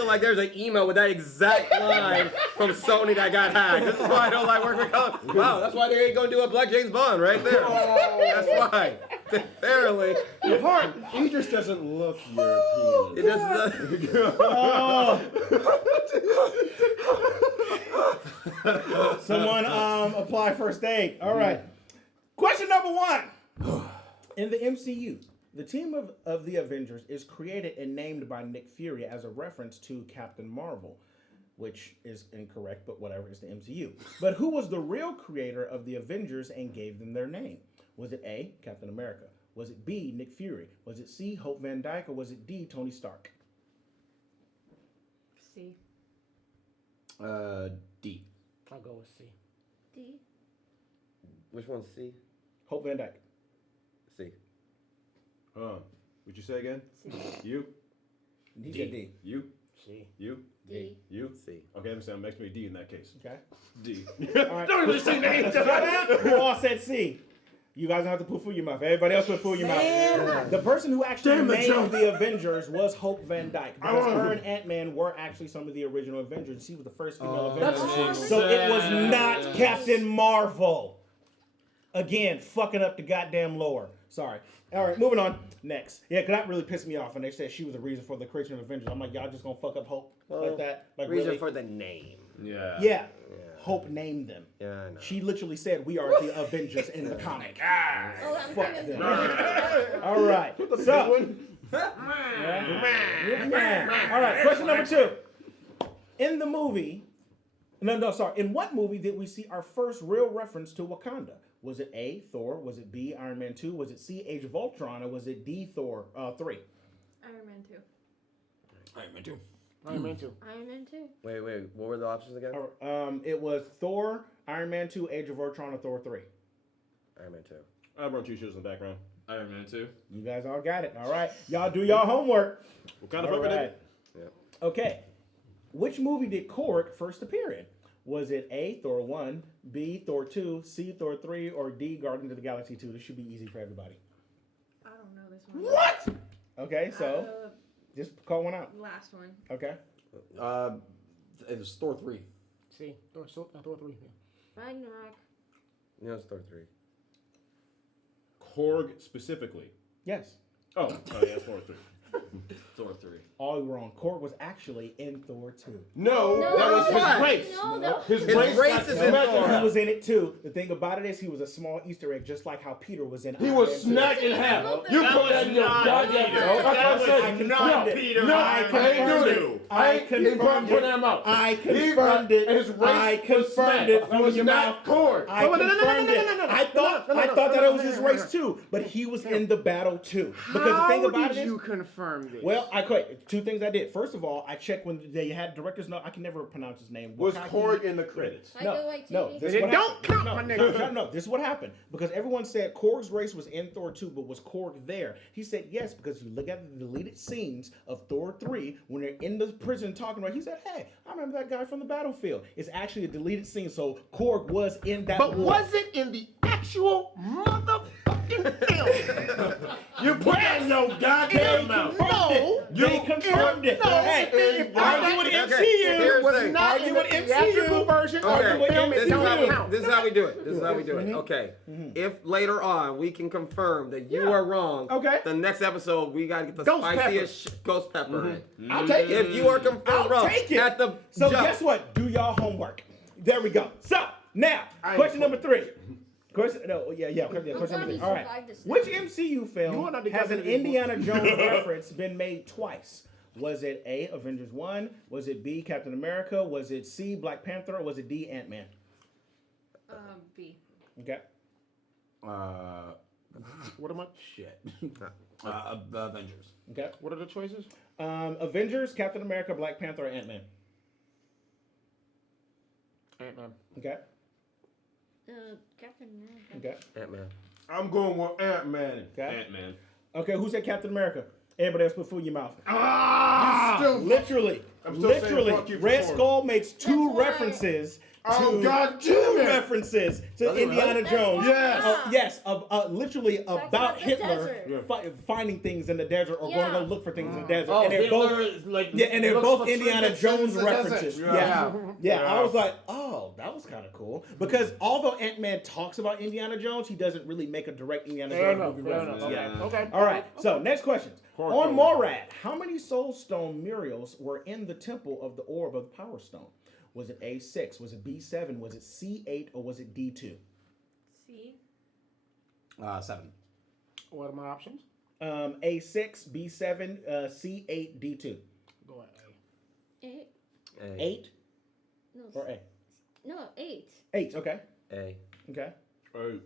feel like there's an email with that exact line from Sony that got hacked. This is why I don't like working with color. Wow, that's why they ain't gonna do a Black James Bond right there. That's why. Apparently. He just doesn't look European. It just someone apply first aid. All right. Question number 1. In the MCU, the team of the Avengers is created and named by Nick Fury as a reference to Captain Marvel, which is incorrect, but whatever, is the MCU. But who was the real creator of the Avengers and gave them their name? Was it A, Captain America? Was it B, Nick Fury? Was it C, Hope Van Dyke? Or was it D, Tony Stark? See. D. I'll go with C. D. Which one's C? Hope Van Dyke. C. Would you say again? You? He said D. You? C. You? D. You? C. Okay, I'm makes me a D in that case. Okay. D. All right. Don't even say names. Who all said C? You guys don't have to put food in your mouth. Everybody else put food in your mouth. The person who actually named the Avengers was Hope Van Dyke. Because her and Ant-Man were actually some of the original Avengers. She was the first female Avenger. So it was not Captain Marvel. Again, fucking up the goddamn lore. Sorry. All right, moving on. Next. Yeah, because that really pissed me off when they said she was the reason for the creation of Avengers. I'm like, y'all just gonna fuck up Hope like that? Like, Reason really? for the name. Yeah. Hope named them. Yeah, I know. She literally said, "We are the Avengers in the comic." Oh, I'm Fuck thinking. them. All right. So. All right. Question number 2. In the movie, in what movie did we see our first real reference to Wakanda? Was it A, Thor? Was it B, Iron Man 2? Was it C, Age of Ultron? Or was it D, Thor 3? Iron Man 2. Iron Man 2. Iron Man 2. Iron Man 2. Wait. What were the options again? It was Thor, Iron Man 2, Age of Ultron, or Thor 3. Iron Man 2. I brought 2 shoes in the background. Iron Man 2. You guys all got it. All right. Y'all do y'all homework. What kind of All fucking right. Yep. Okay. Which movie did Korg first appear in? Was it A, Thor 1, B, Thor 2, C, Thor 3, or D, Guardians of the Galaxy 2? This should be easy for everybody. I don't know this one. What? Okay, so just call one out. Last one. Okay. It was Thor 3. C. Thor 3. Ragnarok. Yeah, it's Thor 3. Korg specifically. Yes. Oh yeah, it's Thor 3. Thor 3. All wrong. Korg was actually in Thor 2. No, No, that was no, his race. no. His His race race got is in smacked Thor. half. He was in it too. The thing about it is he was a small Easter egg, just like how Peter was in He Iron was Man 2. snacked in half. That You was put that in your not goddamn Peter. mouth. That's That what I was said. not No, Peter. No, Iron I Man ain't doing 2. it. I ain't confirmed put it. that in my mouth. I confirmed it. His race I confirmed was it snapped. from That was your not mouth. Korg. I confirmed it. I thought that it was his race too, but he was in the battle too. Because the thing about it is, you confirm this? well, I quit. 2 things I did. First of all, I checked when they had director's note. I can never pronounce his name. Was Wakaki- Korg in the credits? No, this It is what don't happened. count, no, my nigga. No, this is what happened. Because everyone said Korg's race was in Thor 2, but was Korg there? He said yes, because you look at the deleted scenes of Thor 3, when they're in the prison talking about it, he said, hey, I remember that guy from the battlefield. It's actually a deleted scene, so Korg was in that But war. was it in the actual motherfucking film? You put that in your goddamn mouth. No. They confirmed it. No. Hey, argue with Okay, MCU. here's was the thing. not Argue in the with MCU. theatrical version Okay, of the film. this It is how don't we count. this is how we do it. This is how we do it. Okay. If later on we can confirm that you are wrong, Okay. the next episode we gotta get the Ghost spiciest ghost pepper in. I'll take it. If you are confirmed I'll wrong take it. at the So jump. guess what? Do y'all homework. There we go. So now, question number 3. Question number 3. All right. Which MCU film You wanna has an discuss it Indiana Jones reference been made twice? Was it A, Avengers 1? Was it B, Captain America? Was it C, Black Panther? Or was it D, Ant-Man? B. Okay. What am I? Shit. Avengers. Okay. What are the choices? Avengers, Captain America, Black Panther, or Ant-Man? Ant-Man. Okay. Captain America. Okay. Ant-Man. I'm going with Ant-Man. Okay. Ant-Man. Okay, who said Captain America? Everybody else put food in your mouth. Ah! You still Literally. I'm still saying Literally. fuck you for Red Korg. Skull makes 2 why- references Oh, to God two damn it. references to Does it Indiana really? Jones. Yes. Yes, literally about about the Hitler desert. Finding things in the desert or going to go Yeah. look for things in the desert. Oh, and they're Hitler both, is like. yeah, and they're looks both for Indiana trinkets Jones in the desert. references. Yeah. Yeah. I was like, oh, that was kind of cool. Because although Ant-Man talks about Indiana Jones, he doesn't really make a direct Indiana Jones movie reference. Yeah. Okay. All right, so next question. Korg On Korg. Morad, how many Soul Stone murals were in the Temple of the Orb of the Power Stone? Was it A6? Was it B7? Was it C8? Or was it D2? C. 7. What are my options? A6, B7, C8, D2. Go ahead. 8. 8 No. or A? No, 8. 8, okay. A. Okay. Hey,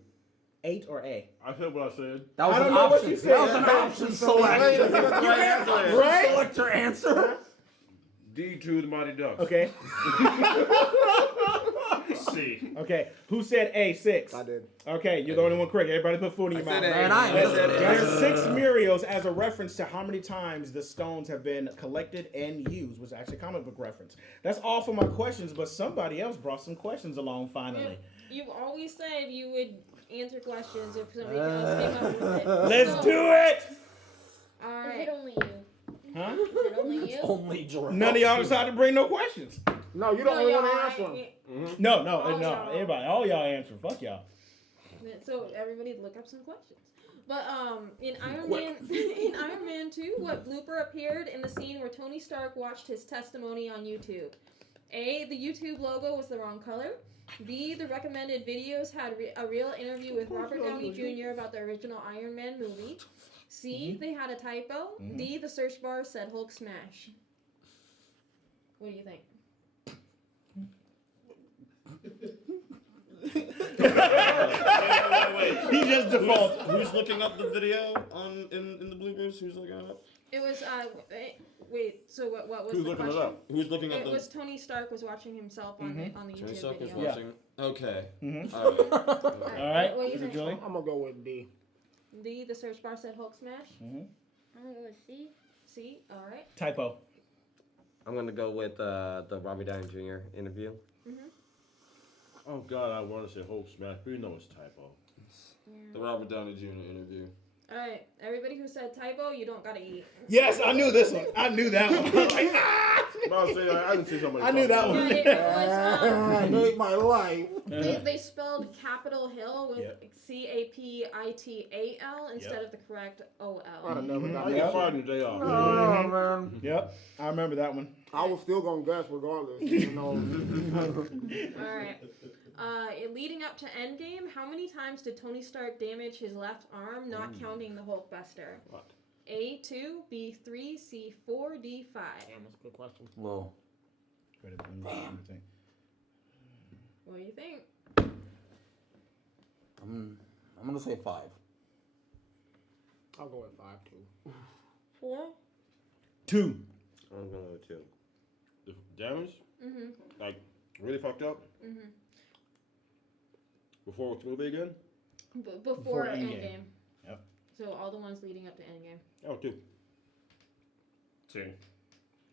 8 or A? I said what I said. That was I don't an know what option. you said. That was an option select. That's the right answer. Right? Select your answer. D. D2 the Mighty Ducks. Okay. C. Okay. Who said A? 6. I did. Okay, you're the only one correct. Everybody put food in your mouth. And I said There's 6 Muriels as a reference to how many times the stones have been collected and used, was actually a comic book reference. That's all for my questions, but somebody else brought some questions along finally. You've always said you would answer questions if somebody else came up with it. Let's do it! All Is right. it only you? Huh? Is it only you? Only Jarrell. None of y'all decided to bring no questions. No, you don't only want to y'all, answer them. No, y'all. everybody, all y'all answer. Fuck y'all. So everybody look up some questions. But in Iron Man 2, what blooper appeared in the scene where Tony Stark watched his testimony on YouTube? A, the YouTube logo was the wrong color. B, the recommended videos had a real interview with Robert Downey Jr. about the original Iron Man movie. C, they had a typo. D, the search bar said Hulk smash. What do you think? Wait. He just defaults. Who's looking up the video in the bloopers? Who's looking it up? It was wait. So what was Who's the looking question? it up? Who's looking up It the? was Tony Stark was watching himself on the Tony YouTube Stark was video. watching. Okay. Mhm. All right. All right. What do you Is it think? Julian? I'm gonna go with D. D, the search bar said Hulk smash. Mm-hmm. I'm gonna go with C. C, all right. Typo. I'm gonna go with the Robert Downey Jr. interview. Oh God, I want to say Hulk smash, but you know it's typo. The Robert Downey Jr. interview. All right, everybody who said typo, you don't gotta eat. Yes, I knew this one. I knew that one. I was like, ah! But I was saying, I didn't see somebody. I knew that talking one. about I hate my life. They spelled Capitol Hill with Yep. CAPITAL instead of the correct OL. I'd have never it. got I that. get fired in the day off. Oh, man. Yep, I remember that one. I was still gonna guess regardless. You know. All right. Leading up to Endgame, how many times did Tony Stark damage his left arm, not counting the Hulkbuster? What? A 2, B 3, C 4, D 5. Damn, that's a good question. Whoa. What do you think? I'm gonna say 5. I'll go with 5 too. 4. 2. I'm going with 2. The damage, like really fucked up. Before which movie again? Before Endgame. Endgame. Yep. So all the ones leading up to Endgame. Oh, 2. 2.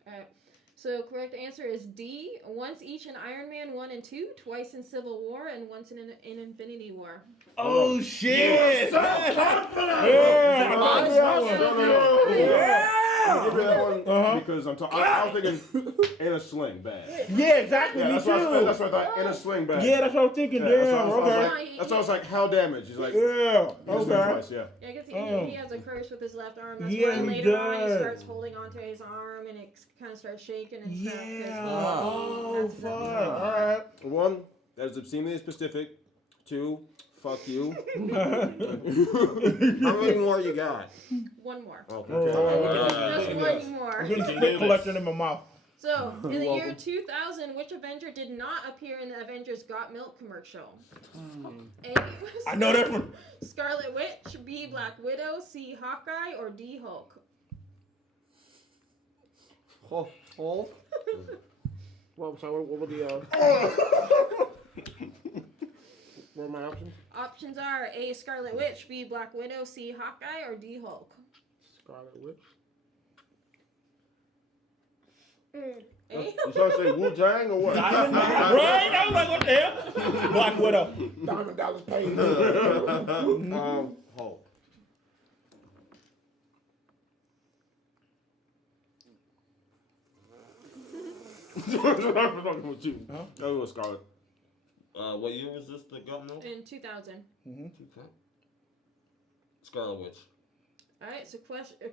Alright. So correct answer is D. Once each in Iron Man 1 and 2, twice in Civil War, and once in Infinity War. Oh shit! I'll give you that one because I was thinking in a sling bag. Yeah, exactly. Yeah, me that's too. what I thought. In a sling bag. Yeah, that's what I was thinking. Yeah, Damn. Okay. that's why I was like, how damaged? He's like, Yeah. his Okay. advice, yeah. Yeah, I guess he has a curse with his left arm. That's Yeah, why he later on he does. starts holding onto his arm and it kind of starts shaking and stuff. 'cause Yeah. Oh that's fuck. something. All right. 1, that is obscenely specific. 2, fuck you. How many more you got? One more. Okay. Just one more. I'm getting spit collecting in my mouth. So, in the year 2000, which Avenger did not appear in the Avengers Got Milk commercial? A. I know that one. Scarlet Witch, B. Black Widow, C. Hawkeye, or D. Hulk? Hulk. Well, I'm sorry, what were the what are my options? Options are A. Scarlet Witch, B. Black Widow, C. Hawkeye, or D. Hulk? Scarlet Witch. A. You trying to say Wu-Tang or what? Right? I was like, what the hell? Black Widow. Diamond Dallas Page. Hulk. I'm fucking with you. That was Scarlet. What year is this that got milk? In 2000. Scarlet Witch. Alright, so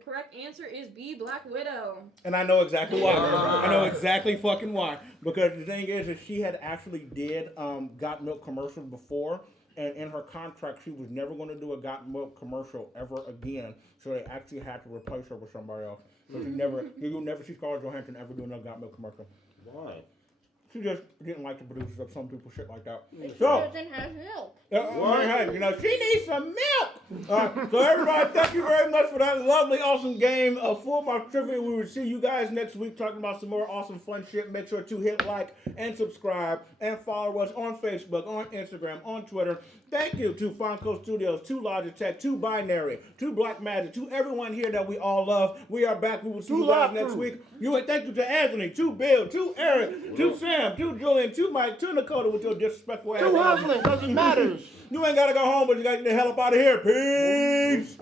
correct answer is B. Black Widow. And I know exactly why. I know exactly fucking why. Because the thing is she had actually did Got Milk commercial before, and in her contract she was never going to do a Got Milk commercial ever again. So they actually had to replace her with somebody else. So you'll never see Scarlett Johansson ever do another Got Milk commercial. Why? She just didn't like the producers of some people, shit like that. She So, doesn't have milk. hey, you know, she needs some milk. So everybody, thank you very much for that lovely, awesome game of Full Mark Trivia. We will see you guys next week talking about some more awesome, fun shit. Make sure to hit like and subscribe and follow us on Facebook, on Instagram, on Twitter. Thank you to Fonco Studios, to Logitech, to Binary, to Black Magic, to everyone here that we all love. We are back. We will see you guys next week. Thank you to Anthony, to Bill, to Eric, to Sam, to Julian, to Mike, to Nekoda with your disrespectful ass. Too hustling, doesn't matter. You ain't gotta go home, but you gotta get the hell up out of here. Peace.